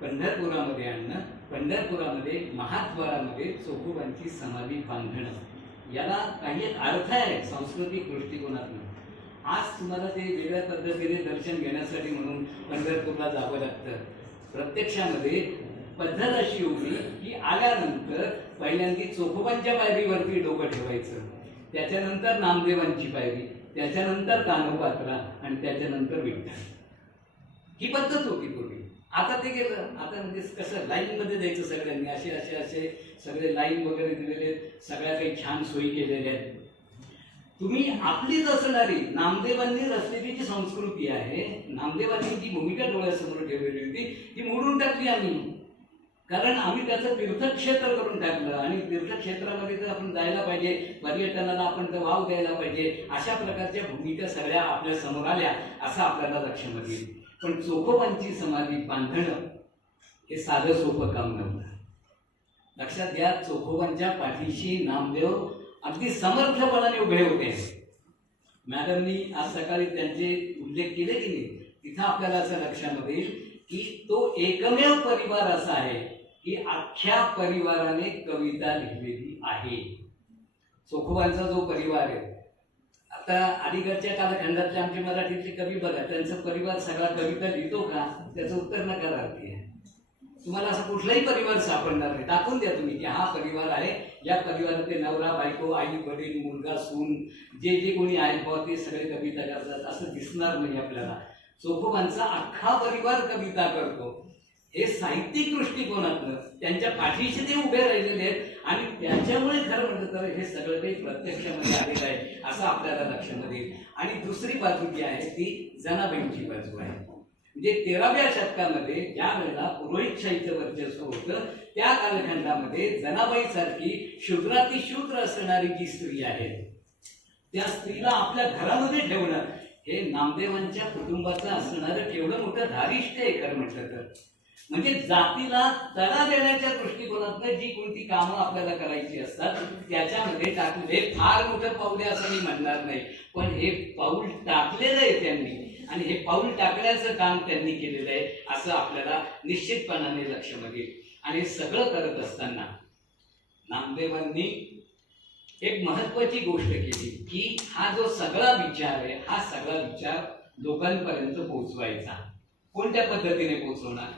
पंढरपुरामध्ये आणणं पंढरपुरामध्ये महाद्वारामध्ये चोखोबांची समाधी बांधणं, याला काही एक अर्थ आहे सांस्कृतिक दृष्टिकोनातून. आज तुम्हाला ते वेगळ्या पद्धतीने दर्शन घेण्यासाठी म्हणून पंढरपूरला जावं लागतं. प्रत्यक्षामध्ये पद्धत अशी होती की आल्यानंतर पहिल्यांदा चोखोबांच्या पायरीवरती डोकं ठेवायचं, त्याच्यानंतर नामदेवांची पायरी, त्याच्यानंतर कानोपात्रा आणि त्याच्यानंतर विठ्ठल. ही पद्धत होती पूर्वी. आता ते गेलं. आता म्हणजे कसं लाईन मध्ये जायचं सगळ्यांनी, असे असे असे सगळे लाईन वगैरे दिलेले आहेत, सगळ्या काही छान सोयी केलेल्या आहेत. तुम्ही आपलीच असणारी नामदेवांनी रचलेली जी संस्कृती आहे, नामदेवांनी जी भूमिका डोळ्यासमोर ठेवलेली होती ती मोडून टाकली आम्ही. कारण आम्ही त्याचं तीर्थक्षेत्र करून टाकलं आणि तीर्थक्षेत्रामध्ये तर आपण जायला पाहिजे, पर्यटनाला आपण तर वाव द्यायला पाहिजे, अशा प्रकारच्या भूमिका सगळ्या आपल्या समोर आल्या असं आपल्याला लक्षामध्ये येईल. पण चोखोबांची समाधी बांधणं हे साधं सोपं काम नव्हतं. लक्षात घ्या, चोखोबांच्या पाठीशी नामदेव अगदी समर्थपणाने उभे होते. मॅडमनी आज सकाळी त्यांचे उल्लेख केले की नाही, तिथं आपल्याला असं लक्षामध्ये येईल की तो एकमेव परिवार असा आहे की अख्ख्या परिवाराने कविता लिहिलेली आहे. चोखोबांचा जो परिवार आहे, आता अलीकडच्या कालखंडातले आमचे मराठीतले कवी बघा, त्यांचा परिवार सगळा कविता लिहितो का, त्याचं उत्तर नकारार्थी आहे. तुम्हाला असा कुठलाही परिवार सापडणार नाही. टाकून द्या तुम्ही की हा परिवार आहे, या परिवारात नवरा बायको आई वडील मुलगा सून जे जे कोणी आहेत बुवा ते सगळे कविता करतात असं दिसणार नाही आपल्याला. चोखोबांचा अख्खा परिवार कविता करतो. हे साहित्यिक दृष्टिकोनातनं त्यांच्या पाठीशी ते उभे राहिलेले आहेत आणि त्याच्यामुळे खरं म्हटलं तर हे सगळं काही प्रत्यक्षामध्ये आलेलं आहे असं आपल्याला लक्षामध्ये येईल. आणि दुसरी बाजू जी आहे ती जनाबाईंची बाजू आहे. म्हणजे 13व्या शतकामध्ये ज्या वेळेला पुरोहितशाहीचं वर्चस्व होतं त्या कालखंडामध्ये जनाबाई सारखी शूद्राती शूद्र असणारी जी स्त्री आहे त्या स्त्रीला आपल्या घरामध्ये ठेवणं हे नामदेवांच्या कुटुंबाचं असणारं केवढं मोठं धारिष्ट आहे खरं म्हटलं तर. म्हणजे जातीला तडा देण्याच्या दृष्टिकोनातून जी कोणती कामं आपल्याला करायची असतात त्याच्यामध्ये टाकले फार मोठं पाऊल आहे असं मी म्हणणार नाही, पण हे पाऊल टाकलेलं आहे त्यांनी आणि हे पाऊल टाकण्याचं काम त्यांनी केलेलं आहे असं आपल्याला निश्चितपणाने लक्षामध्ये येईल. आणि हे सगळं करत असताना नामदेवांनी एक महत्वाची गोष्ट केली की हा जो सगळा विचार आहे हा सगळा विचार लोकांपर्यंत पोहोचवायचा. कोणत्या पद्धतीने पोहोचवणार?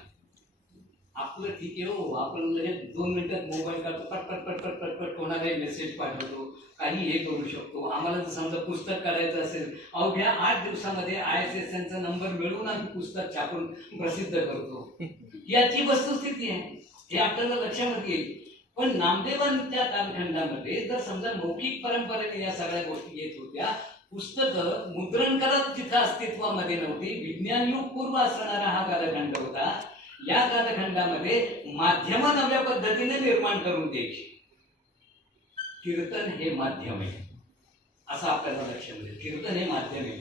आपलं ठीक आहे हो, आपण लगेच 2 मिनिटात मोबाईल काढतो, पटपट पटपट पटपट कोणालाही मेसेज पाठवतो, काही हे करू शकतो. आम्हाला जर समजा पुस्तक काढायचं असेल, अवघ्या 8 दिवसामध्ये ISSNचा नंबर मिळवून आम्ही पुस्तक छापून प्रसिद्ध करतो. याची वस्तुस्थिती आहे, हे आपल्याला लक्षामध्ये येईल. पण नामदेवांच्या कालखंडामध्ये जर समजा मौखिक परंपरेने या सगळ्या गोष्टी येत होत्या, पुस्तकं मुद्रण करत तिथं अस्तित्वामध्ये नव्हती, विज्ञानयुग पूर्व असणारा हा कालखंड होता. या कालखंडामध्ये माध्यम नव्या पद्धतीने निर्माण करून द्यायची. कीर्तन हे माध्यम आहे असं आपल्याला लक्षात येईल. कीर्तन हे माध्यम आहे.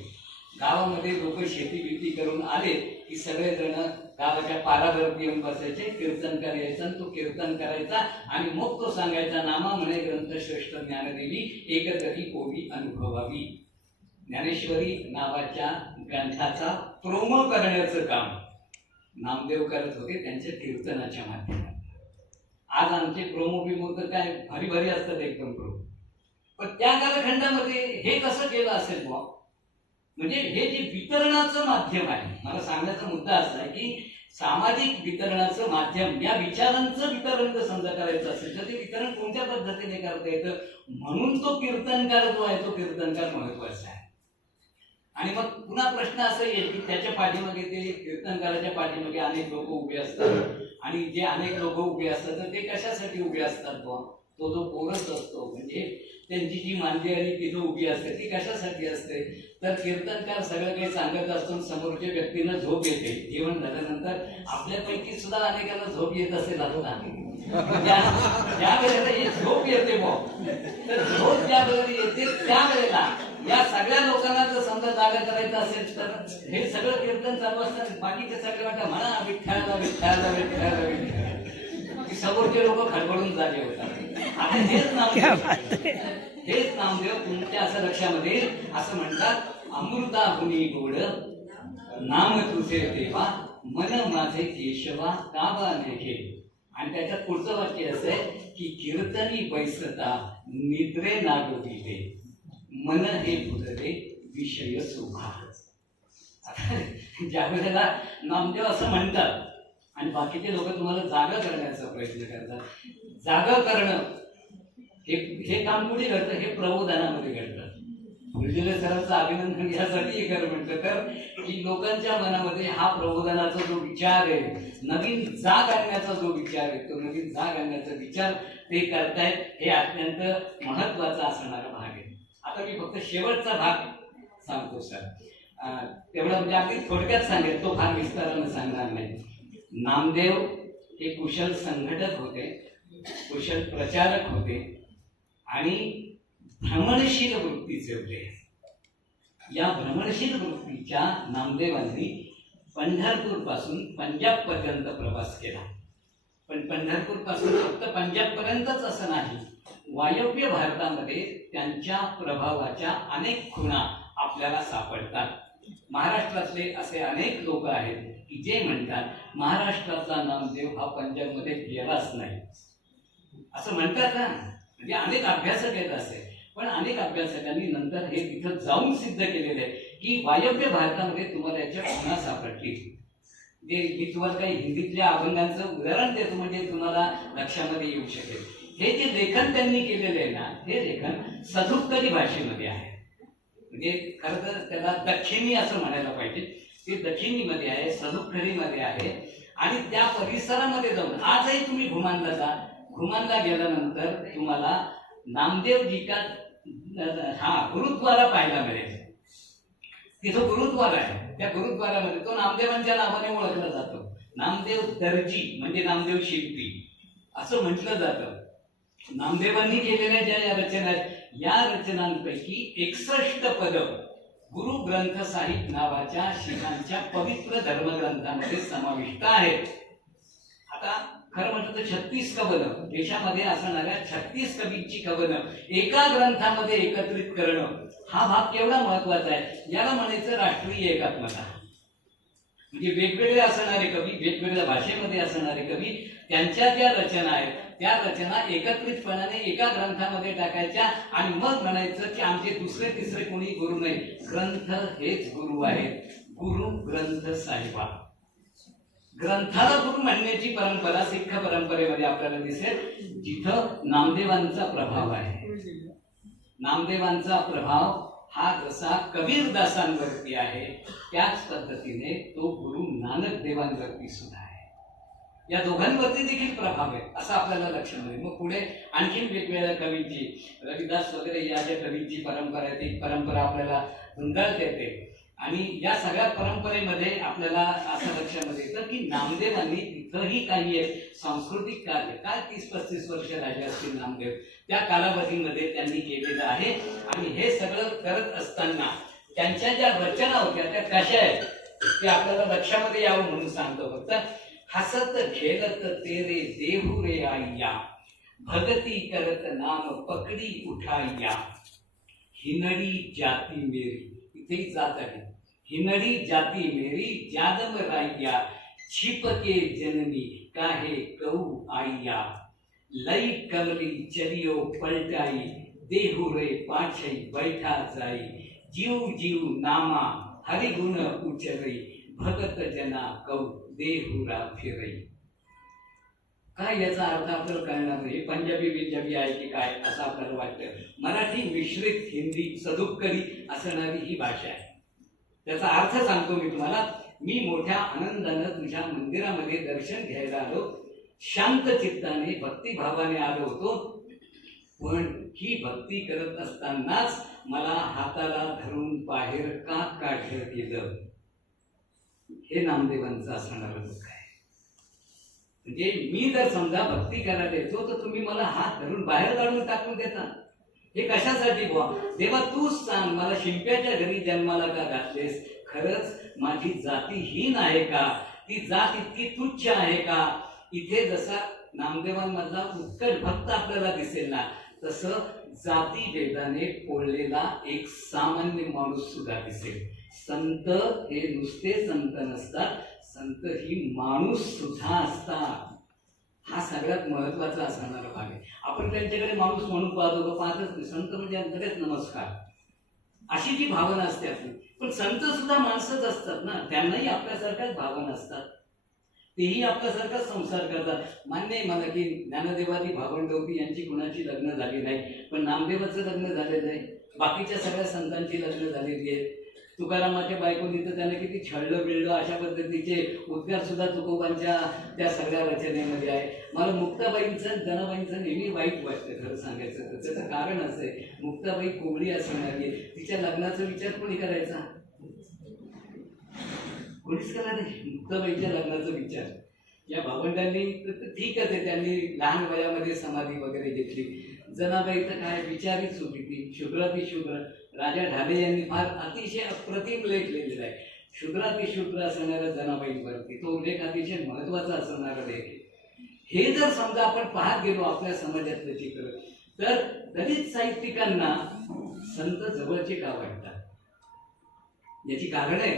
गावामध्ये लोक शेती बिती करून आले की सगळेजण गावाच्या पारावरती येऊन बसायचे, कीर्तनकार यायचा, तो कीर्तन करायचा आणि मग तो सांगायचा, नामा म्हणे ग्रंथ श्रेष्ठ ज्ञानदेवी एकतरी कोवी अनुभवावी. ज्ञानेश्वरी नावाच्या ग्रंथाचा प्रोमो करण्याचं काम नामदेव करत होते त्यांच्या कीर्तनाच्या माध्यमातून. आज आमचे प्रोमो बिमो तर काय भारी भारी असतात एकदम प्रोमो, पण त्या कालखंडामध्ये हे कसं केलं असेल बुवा? म्हणजे हे जे वितरणाचं माध्यम आहे, मला सांगण्याचा मुद्दा असा आहे की सामाजिक वितरणाचं माध्यम, या विचारांचं वितरण जर समजा करायचं असेल तर ते वितरण कोणत्या पद्धतीने करता येतं, म्हणून तो कीर्तनकार जो आहे तो कीर्तनकार महत्वाचा आहे. आणि मग पुन्हा प्रश्न असा येईल की त्याच्या पाठीमागे ते कीर्तनकाराच्या पाठीमागे अनेक लोक उभे असतात आणि जे अनेक लोक उभे असतात तर ते कशासाठी उभे असतात बुवा? तो जो कोरस असतो म्हणजे त्यांची जी मांदियाळी तिथं उभी असते ती कशासाठी असते? तर कीर्तनकार सगळं काही सांगत असतो, समोरच्या व्यक्तीला झोप येते. जेवण झाल्यानंतर आपल्यापैकी सुद्धा अनेकांना झोप येत असेल आता. ज्या वेळेला ही झोप येते बुवा, तर झोप ज्या वेळेला येते त्यावेळेला या सगळ्या लोकांना जर समजा जागा करायचं असेल तर हे सगळं कीर्तन चालू असतात. बाकीचे सगळे वाटतं म्हणा विठ्ठला विठ्ठला विठ्ठला विठ्ठला, की समोरचे लोक खडबडून जागे होतात. आता हेच नामदेव तुमच्या असं लक्षामध्ये असं म्हणतात, अमृता गुणी गोड नाम तुझे देवा मन माझे केशवा काबा नेके. आणि त्याच्यात पुढचं वाक्य असं आहे की कीर्तनी बैसता निद्रे नागविले मन हे बुधरे विषय शोभा. ज्या वेळेला नामदेव असं म्हणतात आणि बाकीचे लोक तुम्हाला जागा करण्याचा प्रयत्न करतात, जागा करणं हे काम कुठे घडतं? हे प्रबोधनामध्ये घडतं. गुरुजीले सरांचं अभिनंदन यासाठी हे कर म्हटलं तर की लोकांच्या मनामध्ये हा प्रबोधनाचा जो विचार आहे, नवीन जाग आणण्याचा जो विचार आहे, तो नवीन जाग आणण्याचा विचार ते करतायत. हे अत्यंत महत्वाचा असणारा भाग आहे. आता मी फक्त शेवटचा भाग सांगतो सर, तेवढा म्हणजे अगदी थोडक्यात सांगेल, तो फार विस्ताराने सांगणार नाही. नामदेव हे कुशल संघटक होते, कुशल प्रचारक होते आणि भ्रमणशील वृत्तीचे होते. या भ्रमणशील वृत्तीच्या नामदेवांनी पंढरपूर पासून पंजाब पर्यंत प्रवास केला. पण पंढरपूर पासून फक्त पंजाब पर्यंतच असं नाही, वायव्य भारतामध्ये त्यांच्या प्रभावाच्या अनेक खुणा आपल्याला सापडतात. महाराष्ट्रातले असे अनेक लोक आहेत की जे म्हणतात महाराष्ट्रातला नामदेव हा पंजाबमध्ये गेलाच नाही असं म्हणतात ना. म्हणजे अनेक अभ्यासक आहेत असे, पण अनेक अभ्यासकांनी नंतर हे तिथं जाऊन सिद्ध केलेलं आहे की वायव्य भारतामध्ये तुम्हाला याच्या खुणा सापडतील. जे मी तुम्हाला काही हिंदीतल्या अभंगांचं उदाहरण देतो म्हणजे तुम्हाला लक्षामध्ये येऊ शकेल. हे जे लेखन त्यांनी केलेलं आहे ना, हे लेखन सदुक्कली भाषेमध्ये आहे. म्हणजे खरं तर त्याला दक्षिणी असं म्हणायला पाहिजे. ते दक्षिणीमध्ये आहे, सदुक्कलीमध्ये आहे. आणि त्या परिसरामध्ये जाऊन आजही तुम्ही घुमानला जा, घुमानला गेल्यानंतर तुम्हाला नामदेवजी का गुरुद्वारा पाहायला मिळेल. तिथं गुरुद्वारा आहे, त्या गुरुद्वारामध्ये तो नामदेवांच्या नावाने ओळखला जातो. नामदेव दर्जी म्हणजे नामदेव शिल्पी असं म्हटलं जातं. नामदेवांनी केलेल्या ज्या या रचना आहेत, या रचनांपैकी 61 पद गुरु ग्रंथ साहिब नावाच्या शिखांच्या पवित्र धर्मग्रंथामध्ये समाविष्ट आहेत. आता खरं म्हटलं तर 36 कवनं, देशामध्ये असणाऱ्या 36 कवींची कवनं एका ग्रंथामध्ये एकत्रित करणं हा भाग केवढा महत्वाचा आहे. याला म्हणायचं राष्ट्रीय एकात्मता. म्हणजे वेगवेगळे असणारे कवी, वेगवेगळ्या भाषेमध्ये असणारे कवी, त्यांच्या ज्या रचना आहेत त्या रचना एकत्रितपणाने एका ग्रंथामध्ये टाकायच्या आणि मग म्हणायचं की आमचे दुसरे तिसरे कोणी गुरु नाही, ग्रंथ हेच गुरु आहेत. गुरु ग्रंथ साहिबा. ग्रंथाला गुरु म्हणण्याची परंपरा सिख परंपरेमध्ये आपल्याला दिसेल, जिथं नामदेवांचा प्रभाव आहे. नामदेवांचा प्रभाव हा जसा कबीरदासांवरती आहे त्याच पद्धतीने तो गुरु नानक देवांवरती सुद्धा आहे. या दोघांवरती देखील प्रभाव आहे असं आपल्याला लक्षात येईल. मग पुढे आणखीन वेगवेगळ्या कवींची, रविदास वगैरे या ज्या कवींची परंपरा आहे ती परंपरा आपल्याला धुंगाळता येते. आणि या सगळ्या परंपरेमध्ये आपल्याला असं लक्षामध्ये येतं की नामदेवांनी तिथंही काही एक सांस्कृतिक कार्य, काय 30-35 वर्ष राहिले असतील नामदेव, त्या कालावधीमध्ये त्यांनी केलेलं आहे. आणि हे सगळं करत असताना त्यांच्या ज्या रचना होत्या त्या कशा आहेत ते आपल्याला लक्षामध्ये यावं म्हणून सांगतो. फक्त हसत खेळत तेरे देहू रे आईया, भगती करत नाम पकडी उठाईया, हिनडी जाती मेरी, इथेही जात आहे, हिनडी जाती मेरी जादम राईया, छिपके जननी काहे कहू आईया, लई कमली चलियो पलटाई, देहू रे पाछई बैठा जाई, जीव जीव नामा हरिगुण उचरई, भगत जना कहू देहुरा फिरई. काय याचा अर्थ आपल्याला कळणार नाही. पंजाबी बिंजाबी आहे की काय असं आपल्याला वाटतं. मराठी मिश्रित हिंदी सदुक्कली असणारी ही भाषा आहे. त्याचा अर्थ सांगतो मी तुम्हाला. मी मोठ्या आनंदानं तुझ्या मंदिरामध्ये दर्शन घ्यायला आलो, शांत चित्ताने भक्तिभावाने आलो होतो, पण ही भक्ती करत असतानाच मला हाताला धरून बाहेर का काढलं गेलं. हे नामदेवांचं असणारं दुःख आहे. म्हणजे मी जर समजा भक्ती करायला येतो तर तुम्ही मला हात धरून बाहेर काढून टाकून देता. हे कशासाठी बुवा? देवा तूच सांग, मला शिंप्याच्या घरी जन्माला का घातलेस? खरंच माझी जाती हीन आहे का? ती जात इतकी तुच्छ आहे का? इथे जसा नामदेवांमधला उत्कट भक्त आपल्याला दिसेल ना, तसं जाती भेदाने पोळलेला एक सामान्य माणूस सुद्धा दिसेल. संत हे नुसते संत नसतात, संत ही माणूस सुद्धा असतात. हा सगळ्यात महत्वाचा असणारा भाग आहे. आपण त्यांच्याकडे माणूस म्हणून पाहतो, पाहतच नाही. संत म्हणजे अंतरेच नमस्कार, अशी जी भावना असते आपली. पण संत सुद्धा माणसंच असतात ना, त्यांनाही आपल्यासारख्याच भावना असतात, तेही आपल्यासारखाच संसार करतात. मान्य आहे मला की ज्ञानदेवादी भावंड होती, यांची कुणाची लग्न झाली नाही, पण नामदेवाचं लग्न झालेलं आहे, बाकीच्या सगळ्या संतांची लग्न झालेली आहेत. तुकारामाच्या बायकोनी तर त्याने किती छळलं बिळलं अशा पद्धतीचे उद्गार सुद्धा तुकोबांच्या त्या सगळ्या रचनेमध्ये आहे. मला मुक्ताबाईंचं जनाबाईंचं नेहमी वाईट वाटतं खरं सांगायचं तर. त्याचं कारण असं आहे, मुक्ताबाई कोवळी असणारी, तिच्या लग्नाचा विचार कोणी करायचा? कोणीच करा नाही मुक्ताबाईच्या लग्नाचा विचार. या भावंडांनी तर ठीकच आहे, त्यांनी लहान वयामध्ये समाधी वगैरे घेतली. जनाबाई तर काय विचारीच होती ती, शुद्रातिशूद्र. राजा ढाले यांनी फार अतिशय अप्रतिम लेख लिहिलेला आहे शुद्रातिशूद्र असणाऱ्या जनाबाईंवरती. तो लेख अतिशय महत्वाचा असणारा लेख आहे. हे जर समजा आपण पाहत गेलो आपल्या समाजातलं चित्र, तर दलित साहित्यिकांना संत जवळचे का वाटतात? याची कारण आहे,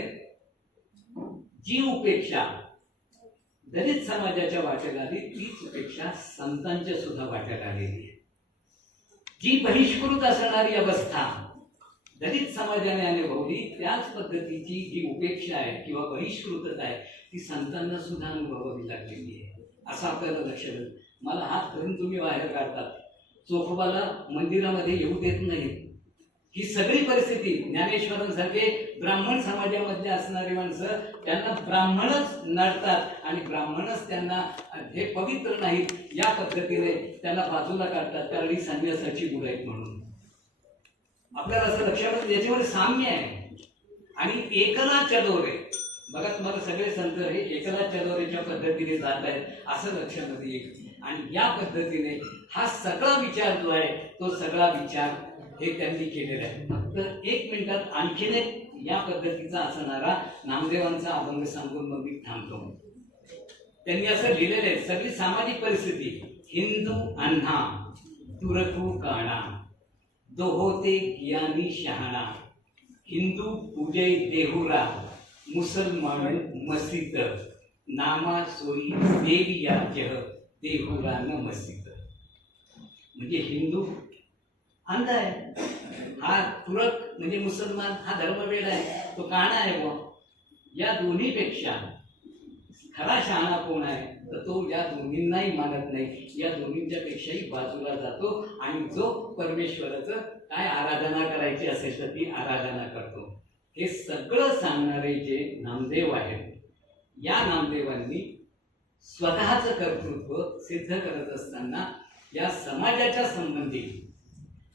जी उपेक्षा दलित समाजाच्या वाट्याला आली तीच उपेक्षा संतांच्या सुद्धा वाट्याला आलेली आहे. जी बहिष्कृत असणारी अवस्था दलित समाजाने अनुभवली, त्याच पद्धतीची जी उपेक्षा आहे किंवा बहिष्कृतता आहे ती संतांना सुद्धा अनुभवावी लागलेली आहे, असं आपल्याला लक्षात येईल. मला हात धरून तुम्ही बाहेर काढतात, चोखोबाला मंदिरामध्ये येऊ देत नाही, ही सगळी परिस्थिती. ज्ञानेश्वरांसारखे ब्राह्मण समाजामधले असणारी माणसं त्यांना ब्राह्मणच नडतात आणि ब्राह्मणच त्यांना हे पवित्र नाहीत या पद्धतीने त्यांना बाजूला काढतात, कारण ही संन्यासाची गुण आहेत म्हणून. आपल्याला असं लक्षात येतं याच्यामध्ये साम्य आहे. आणि एकला चलोरे, बघा तुम्हाला सगळे संत हे एकला चलोरेच्या पद्धतीने जात आहेत असं लक्षामध्ये येईल. आणि या पद्धतीने हा सगळा विचार जो आहे तो सगळा विचार हे त्यांनी केलेलं आहे. फक्त 1 मिनिटात आणखीन एक या पद्धतीचा असणारा नामदेवांचा अभंग सांगून मग मी थांबतो. त्यांनी असं लिहिलेलं आहे, सगळी सामाजिक परिस्थिती, हिंदू अन्हा तुरकू काणा दोहोते ज्ञानी शहाणा, हिंदू पूजय देहुरा मुसलमान मसीत, नामा सोयी देविया जह देहुरा न मसीत. म्हणजे हिंदू अंध आहे, हा तुरक म्हणजे मुसलमान हा धर्मवेड आहे, तो काणा आहे. व या दोन्हीपेक्षा खरा शहाणा कोण आहे तर तो या दोन्हींनाही मानत नाही, या दोन्हींच्या पेक्षाही बाजूला जातो आणि जो परमेश्वराचं काय आराधना करायची असेल तर ती आराधना करतो. हे सगळं सांगणारे जे नामदेव आहेत, या नामदेवांनी स्वतःचं कर्तृत्व सिद्ध करत असताना या समाजाच्या संबंधी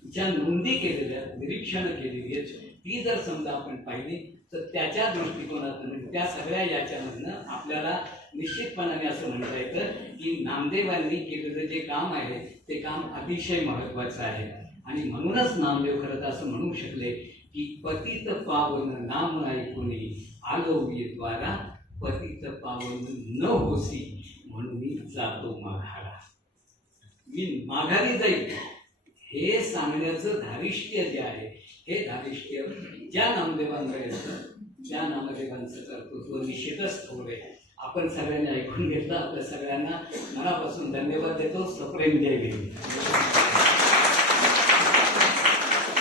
ज्या नोंदी केलेल्या, निरीक्षण केलेली आहेत, ती जर समजा आपण पाहिली तर त्याच्या दृष्टिकोनातून त्या सगळ्या याच्यामधनं आपल्याला निश्चितपणाने असं म्हणता येतं की नामदेवांनी केलेलं जे काम आहे ते काम अतिशय महत्वाचं आहे. आणि म्हणूनच नामदेव खरं तर असं म्हणू शकले की पतित पावन नाम ऐकुनी आलो मी द्वारा, पतित पावन न होसी म्हणून मी जातो माघारा. मी माघारी जाईल हे सांगण्याचं धारिष्ट्य जे आहे, हे धारिष्ट्य ज्या नामदेवांकडे येतं त्या नामदेवांचं कर्तृत्व निश्चितच थोडे. आपण सगळ्यांनी ऐकून घेतलं, आपल्या सगळ्यांना मनापासून धन्यवाद देतो. सप्रेम जय भीम.